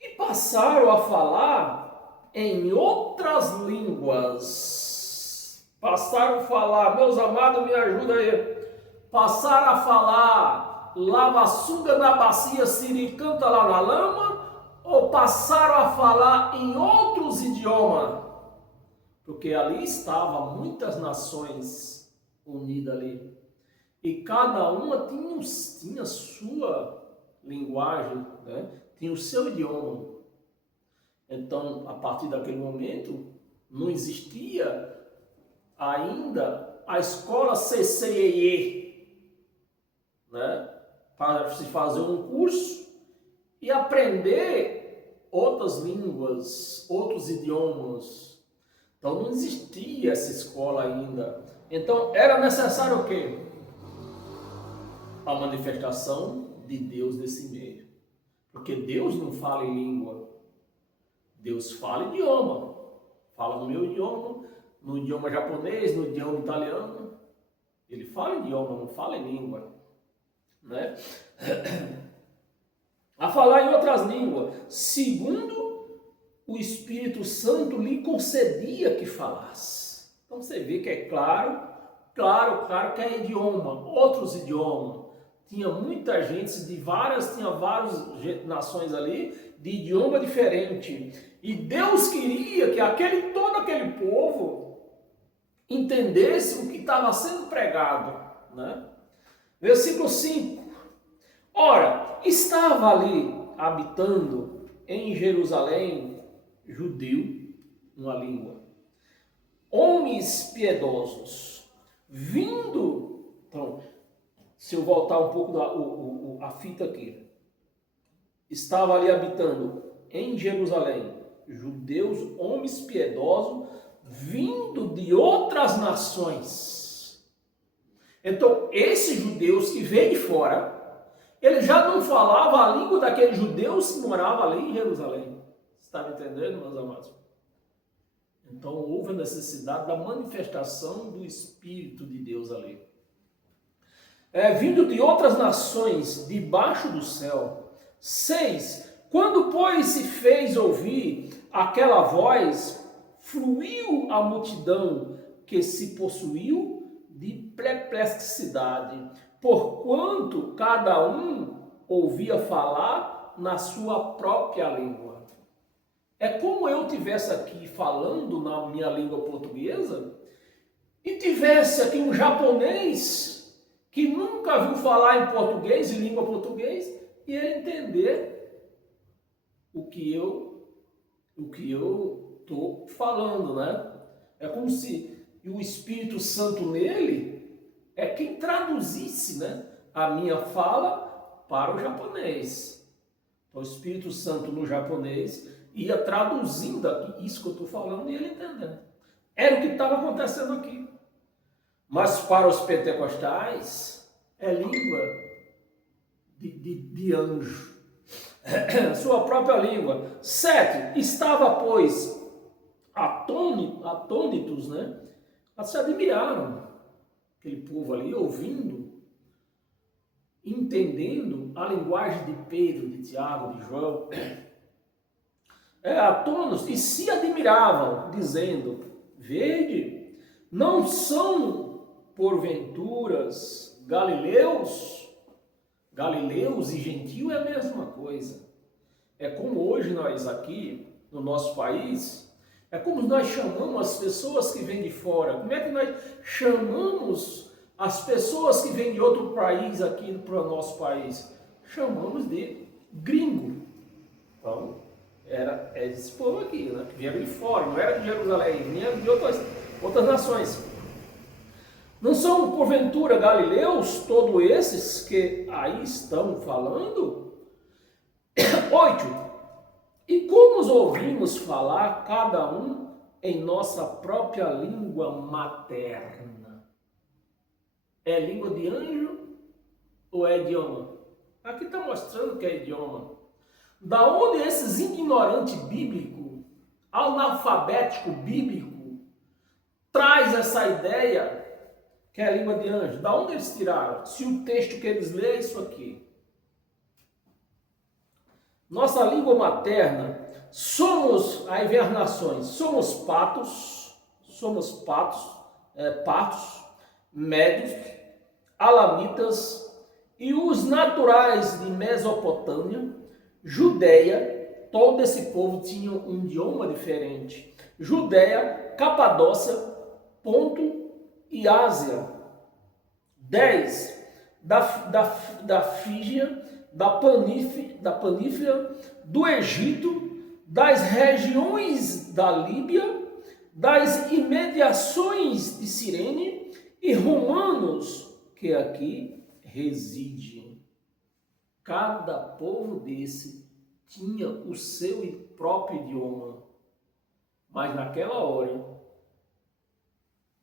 e passaram a falar em outras línguas. Passaram a falar, meus amados, me ajuda aí. Passaram a falar lava-suga na bacia, siricanta lá na lama, ou passaram a falar em outros idiomas? Porque ali estavam muitas nações unidas ali. E cada uma tinha sua linguagem, né? Tinha o seu idioma. Então, a partir daquele momento, não existia ainda a escola CCEE, né? para se fazer um curso e aprender outras línguas, outros idiomas. Então não existia essa escola ainda. Então era necessário o quê? A manifestação de Deus nesse meio. Porque Deus não fala em língua. Deus fala idioma. Fala no meu idioma, no idioma japonês, no idioma italiano. Ele fala idioma, não fala em língua. Né? A falar em outras línguas, segundo o Espírito Santo lhe concedia que falasse. Então você vê que é claro que é idioma, outros idiomas. Tinha muita gente tinha várias nações ali de idioma diferente. E Deus queria que todo aquele povo entendesse o que estava sendo pregado. Né? Versículo 5. Ora, estava ali habitando em Jerusalém, judeu, uma língua, homens piedosos, vindo. Então, se eu voltar um pouco a fita aqui, estava ali habitando em Jerusalém, judeus, homens piedosos, vindo de outras nações. Então, esses judeus que veio de fora, ele já não falava a língua daqueles judeus que moravam ali em Jerusalém. Está me entendendo, meus amados? Então, houve a necessidade da manifestação do Espírito de Deus ali. Vindo de outras nações, debaixo do céu. 6. Quando, pois, se fez ouvir aquela voz, fluiu a multidão que se possuiu de perplexidade, porquanto cada um ouvia falar na sua própria língua. É como eu estivesse aqui falando na minha língua portuguesa e tivesse aqui um japonês que nunca viu falar em português, em língua portuguesa, e ele entender o que eu estou falando, né? É como se o Espírito Santo nele é quem traduzisse, né, a minha fala para o japonês. Então, o Espírito Santo no japonês ia traduzindo aqui isso que eu estou falando e ele entendendo. Era o que estava acontecendo aqui. Mas para os pentecostais é língua de anjo. Sua própria língua. 7. Estava, pois, atônitos, né? Se admiraram. Aquele povo ali ouvindo, entendendo a linguagem de Pedro, de Tiago, de João. Atônitos, e se admiravam, dizendo: vede, não são porventuras galileus? Galileus e gentil é a mesma coisa. É como hoje nós aqui, no nosso país, é como nós chamamos as pessoas que vêm de fora. Como é que nós chamamos as pessoas que vêm de outro país aqui para o nosso país? Chamamos de gringo. Então, era esse povo aqui, né, que vieram de fora, não era de Jerusalém, vinha de outras nações. Não são, porventura, galileus todos esses que aí estão falando? 8. E como os ouvimos falar, cada um em nossa própria língua materna? É língua de anjo ou é idioma? Aqui está mostrando que é idioma. Da onde esses ignorantes bíblicos, analfabético bíblico, traz essa ideia que é a língua de anjo? Da onde eles tiraram? Se o texto que eles lêem é isso aqui. Nossa língua materna, aí vem as nações, somos patos, partos, médios, alamitas e os naturais de Mesopotâmia, Judeia. Todo esse povo tinha um idioma diferente. Judeia, Capadócia, Ponto e Ásia. 10. Da Frígia, da Panífia, do Egito, das regiões da Líbia, das imediações de Cirene e romanos que aqui residem. Cada povo desse tinha o seu próprio idioma. Mas naquela hora,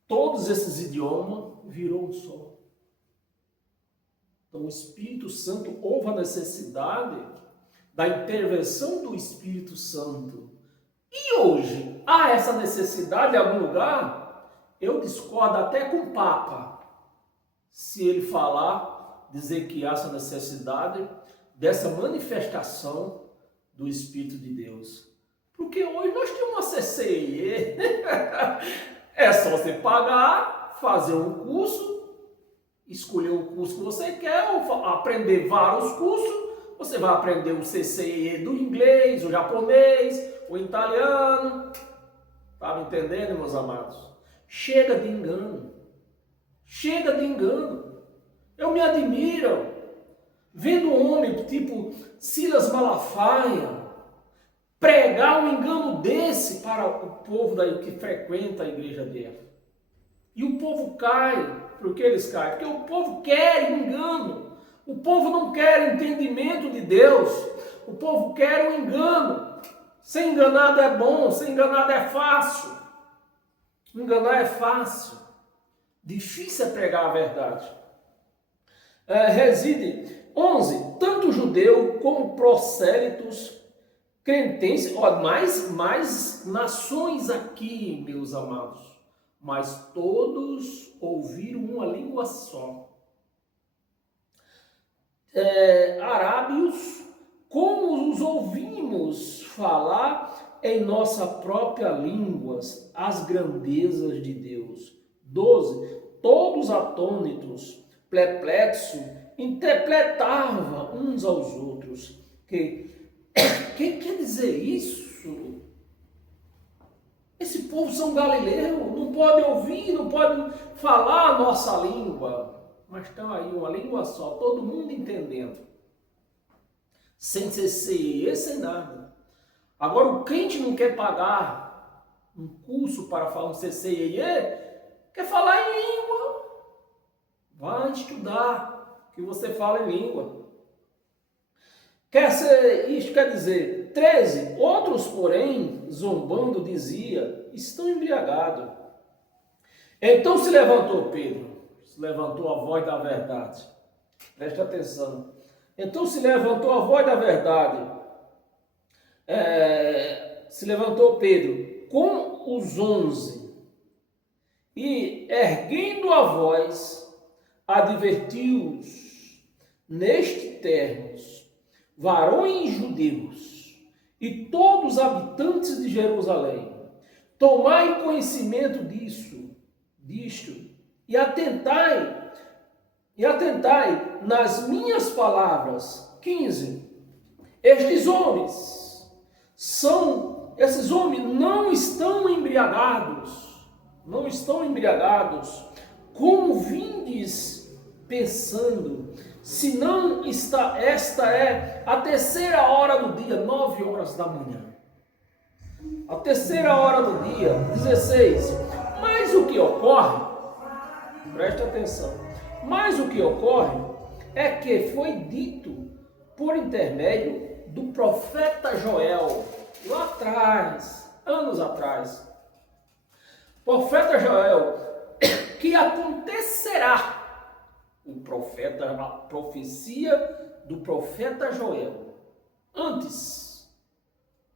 todos esses idiomas virou um só. Então o Espírito Santo, houve a necessidade da intervenção do Espírito Santo. E hoje, há essa necessidade em algum lugar? Eu discordo até com o Papa, se ele falar, dizer que há essa necessidade dessa manifestação do Espírito de Deus. Porque hoje nós temos uma CCIE, é só você pagar, fazer um curso, escolher o curso que você quer, ou aprender vários cursos. Você vai aprender o CCIE do inglês, o japonês, o italiano. Tá me entendendo, meus amados? Chega de engano. Chega de engano. Eu me admiro vendo um homem tipo Silas Malafaia pregar um engano desse para o povo daí que frequenta a igreja dele. E o povo cai. Por que eles caem? Porque o povo quer engano. O povo não quer entendimento de Deus. O povo quer o engano. Ser enganado é bom, ser enganado é fácil. Enganar é fácil. Difícil é pregar a verdade. Reside 11. Tanto judeu como prosélitos, crentenses, mais nações aqui, meus amados, mas todos ouviram uma língua só. Arábios, como os ouvimos falar em nossa própria língua as grandezas de Deus. 12. Todos atônitos, perplexos, interpretavam uns aos outros. Que quer dizer isso? Esse povo são galileus, não pode ouvir, não pode falar a nossa língua. Mas estão aí, uma língua só, todo mundo entendendo. Sem CCIE, sem nada. Agora o crente não quer pagar um curso para falar um CCIE, quer falar em língua. Vai estudar, que você fala em língua. Isto quer dizer, 13. Outros, porém, zombando, dizia, estão embriagados. Então se levantou Pedro. Se levantou a voz da verdade. Preste atenção. Então se levantou a voz da verdade. Se levantou Pedro com os 11 e, erguendo a voz, advertiu-os neste termos: varões judeus e todos os habitantes de Jerusalém, tomai conhecimento disto e atentai nas minhas palavras. 15. Esses homens não estão embriagados, como vindes pensando, senão esta é a terceira hora do dia, 9 horas da manhã. A terceira hora do dia, 16. Mas o que ocorre, preste atenção, mas o que ocorre é que foi dito por intermédio do profeta Joel, lá atrás, anos atrás. Profeta Joel, que acontecerá, a profecia do profeta Joel, antes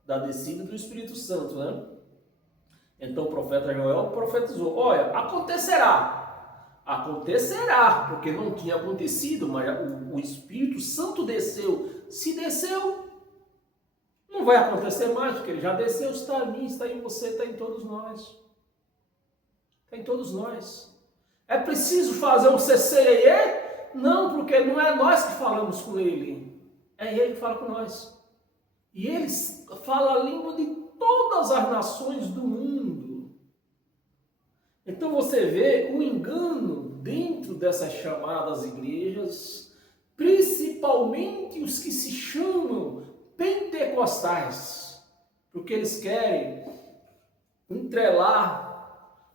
da descida do Espírito Santo, né? Então o profeta Joel profetizou: olha, acontecerá, porque não tinha acontecido, mas o Espírito Santo desceu. Se desceu, não vai acontecer mais, porque ele já desceu, está em mim, está em você, está em todos nós. Está em todos nós. É preciso fazer um CCIE? Não, porque não é nós que falamos com ele, é ele que fala com nós. E ele fala a língua de todas as nações do mundo. Então você vê o engano dentro dessas chamadas igrejas, principalmente os que se chamam pentecostais, porque eles querem entrelar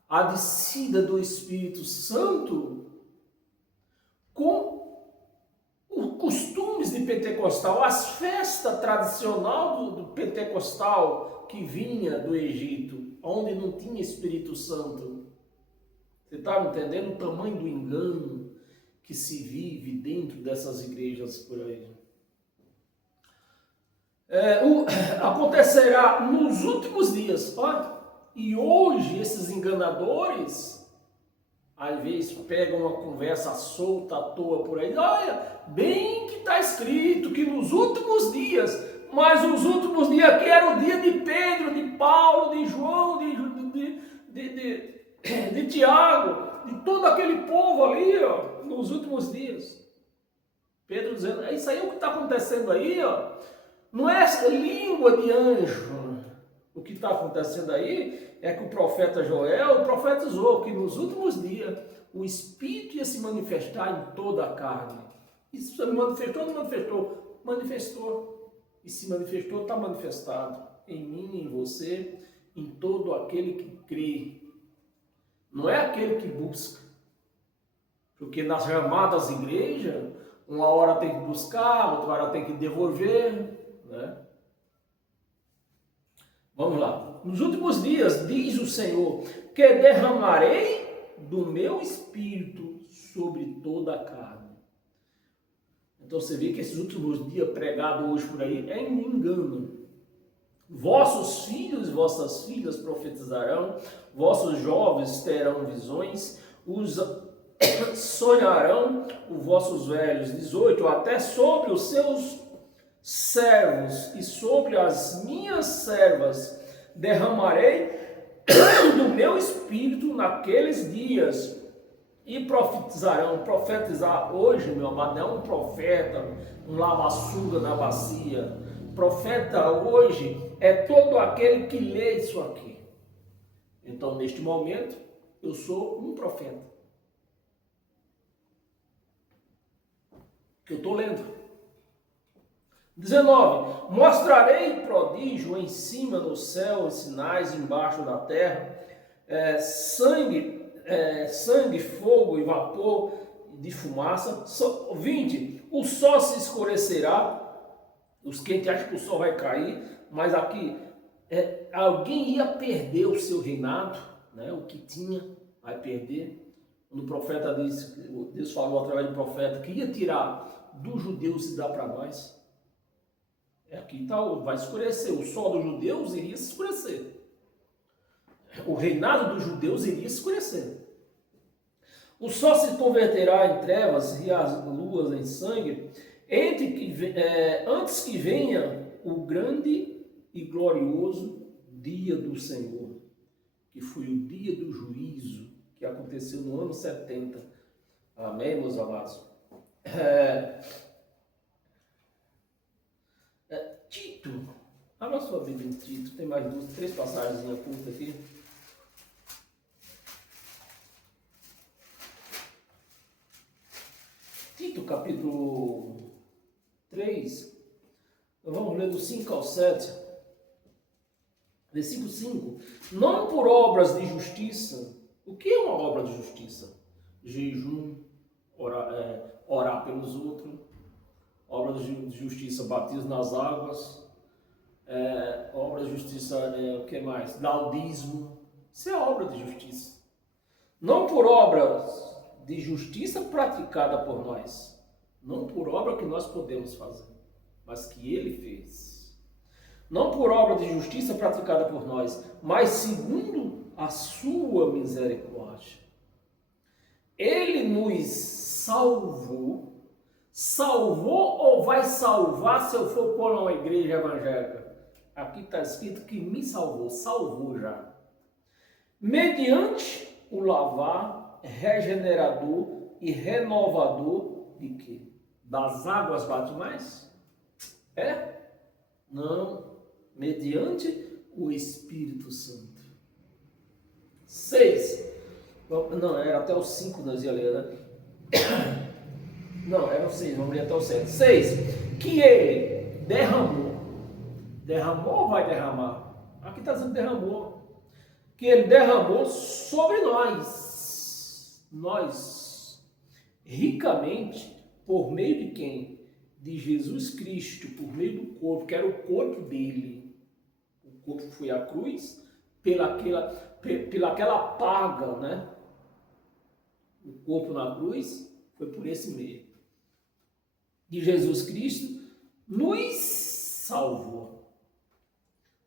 a descida do Espírito Santo com o costumes de pentecostal, as festas tradicionais do pentecostal que vinha do Egito, onde não tinha Espírito Santo. Você está me entendendo o tamanho do engano que se vive dentro dessas igrejas por aí? Acontecerá nos últimos dias, olha, e hoje esses enganadores, às vezes pegam uma conversa solta à toa por aí, olha, bem que está escrito que nos últimos dias, mas os últimos dias aqui era o dia de Pedro, de Paulo, de João, de Tiago, de todo aquele povo ali, ó, nos últimos dias. Pedro dizendo, isso aí é o que está acontecendo aí, ó. Não é língua de anjo. O que está acontecendo aí é que o profeta Joel profetizou que nos últimos dias o Espírito ia se manifestar em toda a carne. Isso se manifestou ou não manifestou? Manifestou. E se manifestou, está manifestado em mim, em você, em todo aquele que crê. Não é aquele que busca. Porque nas chamadas igrejas, uma hora tem que buscar, outra hora tem que devolver. Né? Vamos lá. Nos últimos dias, diz o Senhor, que derramarei do meu espírito sobre toda a carne. Então você vê que esses últimos dias pregados hoje por aí é engano. Vossos filhos e vossas filhas profetizarão, vossos jovens terão visões, sonharão os vossos velhos, 18, até sobre os seus servos e sobre as minhas servas derramarei do meu espírito naqueles dias e profetizarão. Profetizar hoje, meu amado, não é um profeta, um lava-açúcar na bacia. Profeta hoje é todo aquele que lê isso aqui. Então, neste momento, eu sou um profeta. Que eu estou lendo. 19. Mostrarei prodígio em cima do céu, e sinais embaixo da terra, sangue, fogo e vapor de fumaça. 20. O sol se escurecerá. Os quentes acham que o sol vai cair, mas aqui alguém ia perder o seu reinado, né? O que tinha vai perder. Quando o profeta disse, Deus falou através do profeta que ia tirar dos judeus e dar para nós. Aqui tá, vai escurecer. O sol dos judeus iria se escurecer. O reinado dos judeus iria escurecer. O sol se converterá em trevas e as luas em sangue, antes que venha o grande e glorioso dia do Senhor, que foi o dia do juízo, que aconteceu no ano 70. Amém, meus amados? Tito, abra sua Bíblia em Tito, tem mais 3 passagens curtas aqui. Tito, capítulo 3, vamos ler do 5 ao 7, versículo 5. Não por obras de justiça. O que é uma obra de justiça? Jejum, orar pelos outros. Obra de justiça, batismo nas águas. Obra de justiça, o que mais? Laudismo. Isso é obra de justiça. Não por obras de justiça praticada por nós. Não por obra que nós podemos fazer, mas que Ele fez. Não por obra de justiça praticada por nós, mas segundo a sua misericórdia. Ele nos salvou ou vai salvar se eu for por uma igreja evangélica? Aqui está escrito que me salvou já. Mediante o lavar regenerador e renovador de quê? Das águas batismais? Não. Mediante o Espírito Santo. 6. Não, era até o 5 nós ia ler, né? Não, era o 6, vamos ler até o 7. 6. Que ele derramou. Derramou ou vai derramar? Aqui está dizendo derramou. Que ele derramou sobre nós. Ricamente, por meio de quem? de Jesus Cristo por meio do corpo, que era o corpo dele. O corpo foi a cruz pelaquela paga, né? O corpo na cruz foi por esse meio. De Jesus Cristo nos salvou.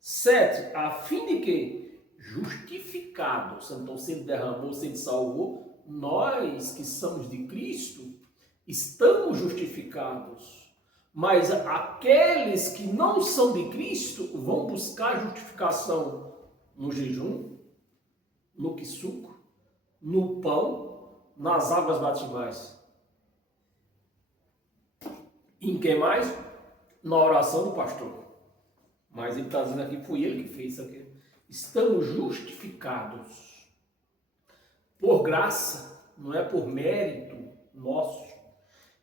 7. A fim de que, justificados, então se ele derramou, se ele salvou, nós que somos de Cristo, estamos justificados. Mas aqueles que não são de Cristo vão buscar justificação no jejum, no quisuco, no pão, nas águas batismais. Em que mais? Na oração do pastor. Mas ele está dizendo aqui, foi ele que fez isso aqui. Estamos justificados por graça, não é por mérito nosso,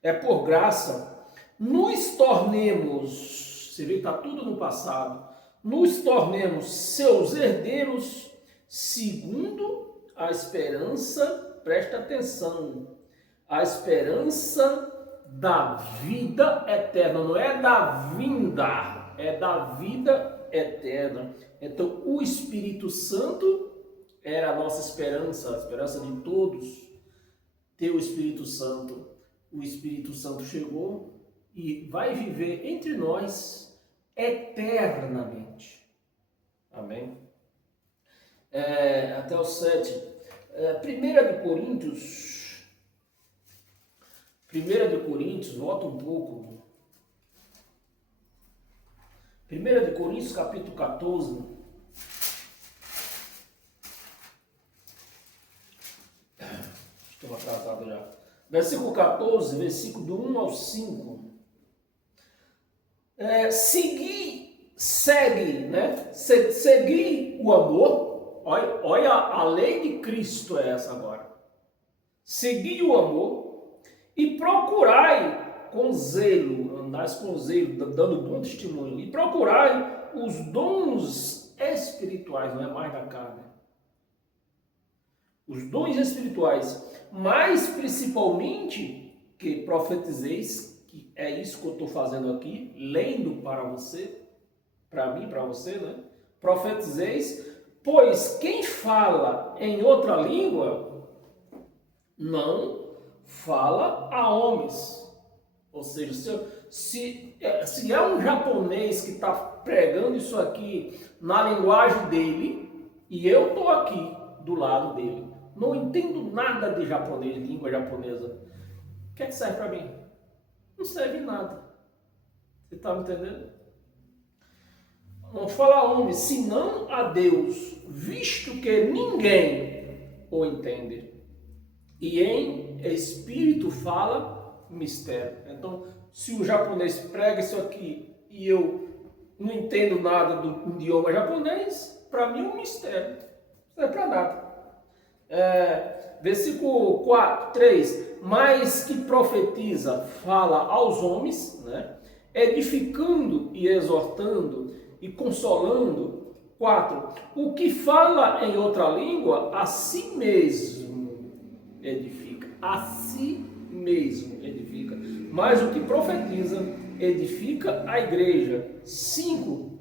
é por graça. Nos tornemos, você vê que está tudo no passado, nos tornemos seus herdeiros segundo a esperança, presta atenção, a esperança da vida eterna, não é da vinda, é da vida eterna. Então o Espírito Santo era a nossa esperança, a esperança de todos ter o Espírito Santo. O Espírito Santo chegou e vai viver entre nós eternamente. Amém? Até o 7. 1 de Coríntios, volta um pouco. 1 de Coríntios, capítulo 14. Estou atrasado já. Versículo 14, versículo do 1 ao 5. Seguir o amor. Olha a lei de Cristo é essa agora. Seguir o amor e procurai com zelo, andais com zelo, dando bom testemunho, e procurai os dons espirituais, não é mais da carne. Os dons espirituais, mas principalmente que profetizeis, que é isso que eu estou fazendo aqui, lendo para você, para mim, para você, né? Profetizeis, pois quem fala em outra língua não fala a homens. Ou seja, se é um japonês que está pregando isso aqui na linguagem dele, e eu estou aqui do lado dele, não entendo nada de japonês, língua japonesa, o que é que serve para mim? Não serve nada. Você está me entendendo? Não fala a homem, senão a Deus, visto que ninguém o entende. E em espírito fala mistério. Então, se o japonês prega isso aqui e eu não entendo nada do idioma japonês, para mim é um mistério. Não serve para nada. Versículo 3, mas que profetiza, fala aos homens, né? Edificando e exortando e consolando. 4, o que fala em outra língua, a si mesmo edifica, a si mesmo edifica, mas o que profetiza, edifica a igreja. 5,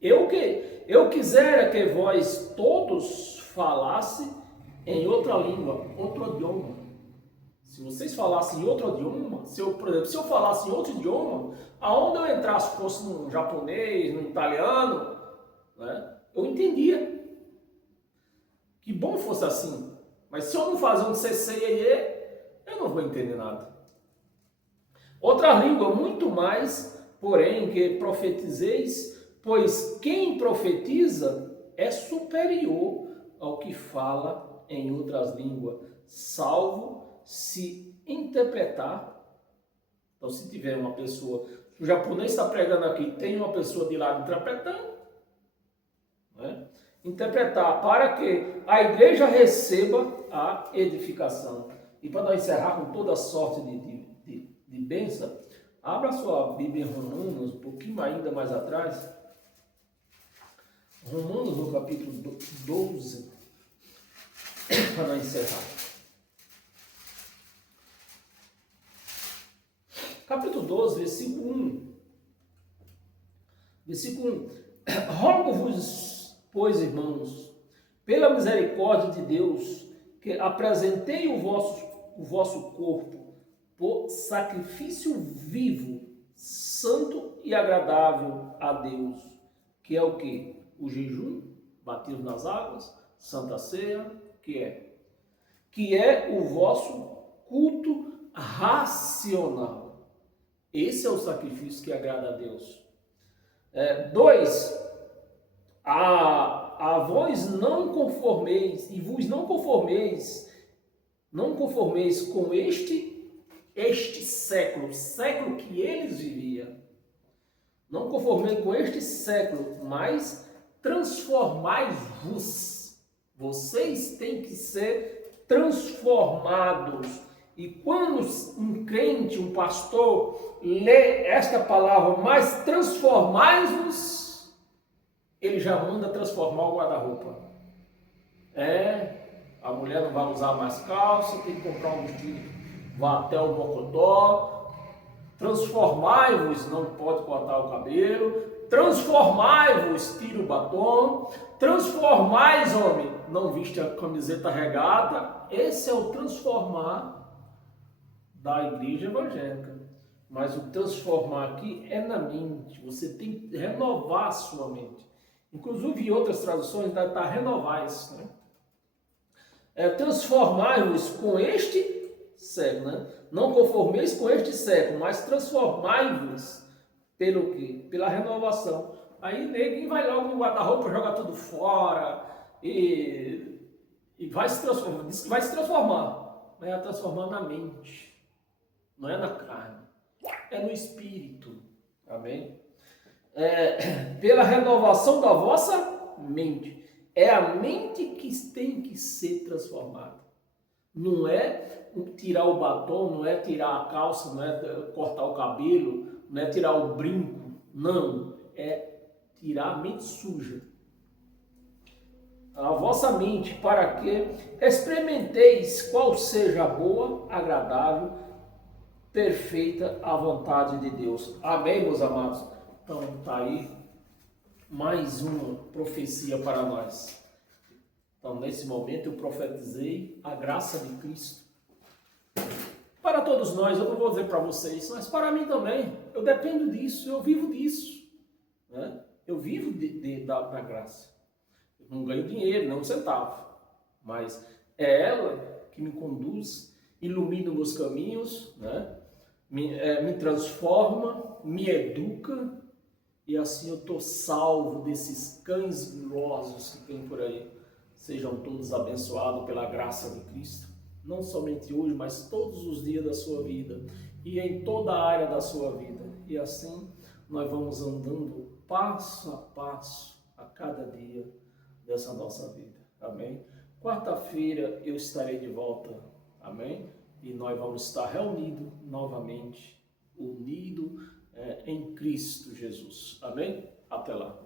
eu quisera que vós todos falasse em outra língua, outro idioma. Se vocês falassem em outro idioma, por exemplo, se eu falasse em outro idioma, aonde eu entrasse, fosse no japonês, no italiano, né, eu entendia. Que bom fosse assim. Mas se eu não fazer um CCIE, eu não vou entender nada. Outra língua, muito mais, porém, que profetizeis, pois quem profetiza é superior ao que fala em outras línguas, salvo se interpretar. Então, se tiver uma pessoa, o japonês está pregando aqui, tem uma pessoa de lado interpretando, né? Interpretar para que a igreja receba a edificação. E para nós encerrar com toda sorte de bênção, abra sua Bíblia em Romanos, um pouquinho ainda mais atrás. Romanos no capítulo 12, para nós encerrar. Capítulo 12, versículo 1. Versículo 1. Rogo-vos, pois, irmãos, pela misericórdia de Deus, que apresentei o vosso corpo por sacrifício vivo, santo e agradável a Deus, que é o quê? O jejum, batismo nas águas, santa ceia, que é o vosso culto racional. Esse é o sacrifício que agrada a Deus. 2. A vós não conformeis, e vos não conformeis com este século que eles viviam. Não conformei com este século, mas transformai-vos. Vocês têm que ser transformados. E quando um crente, um pastor, lê esta palavra, mas transformai-vos, ele já manda transformar o guarda-roupa. A mulher não vai usar mais calça, tem que comprar um vestido, vá até o mocotó. Transformai-vos, não pode cortar o cabelo. Transformai-vos, tira o batom. Transformais, homem, não viste a camiseta regata. Esse é o transformar da igreja evangélica. Mas o transformar aqui é na mente. Você tem que renovar a sua mente. Inclusive em outras traduções está renovais, né? Transformai-vos com este século, né? Não conformeis com este século, mas transformai-vos pelo quê? Pela renovação. Aí ninguém vai logo no guarda-roupa, joga tudo fora e vai se transformar. Diz que vai se transformar, mas é transformar na mente, não é na carne, é no espírito. Amém? Pela renovação da vossa mente. É a mente que tem que ser transformada. Não é tirar o batom, não é tirar a calça, não é cortar o cabelo, não é tirar o brinco. Não, é tirar a mente suja. A vossa mente, para que experimenteis qual seja a boa, agradável, perfeita a vontade de Deus. Amém, meus amados? Então, está aí mais uma profecia para nós. Então, nesse momento, eu profetizei a graça de Cristo. Para todos nós, eu não vou dizer para vocês, mas para mim também. Eu dependo disso, eu vivo disso. Né? Eu vivo da graça. Eu não ganho dinheiro, não um centavo. Mas é ela que me conduz, ilumina os meus caminhos, né? Me transforma, me educa. E assim eu estou salvo desses cães gulosos que tem por aí. Sejam todos abençoados pela graça de Cristo. Não somente hoje, mas todos os dias da sua vida. E em toda a área da sua vida. E assim nós vamos andando passo a passo a cada dia dessa nossa vida. Amém? Quarta-feira eu estarei de volta. Amém? E nós vamos estar reunidos novamente, unidos em Cristo Jesus. Amém? Até lá.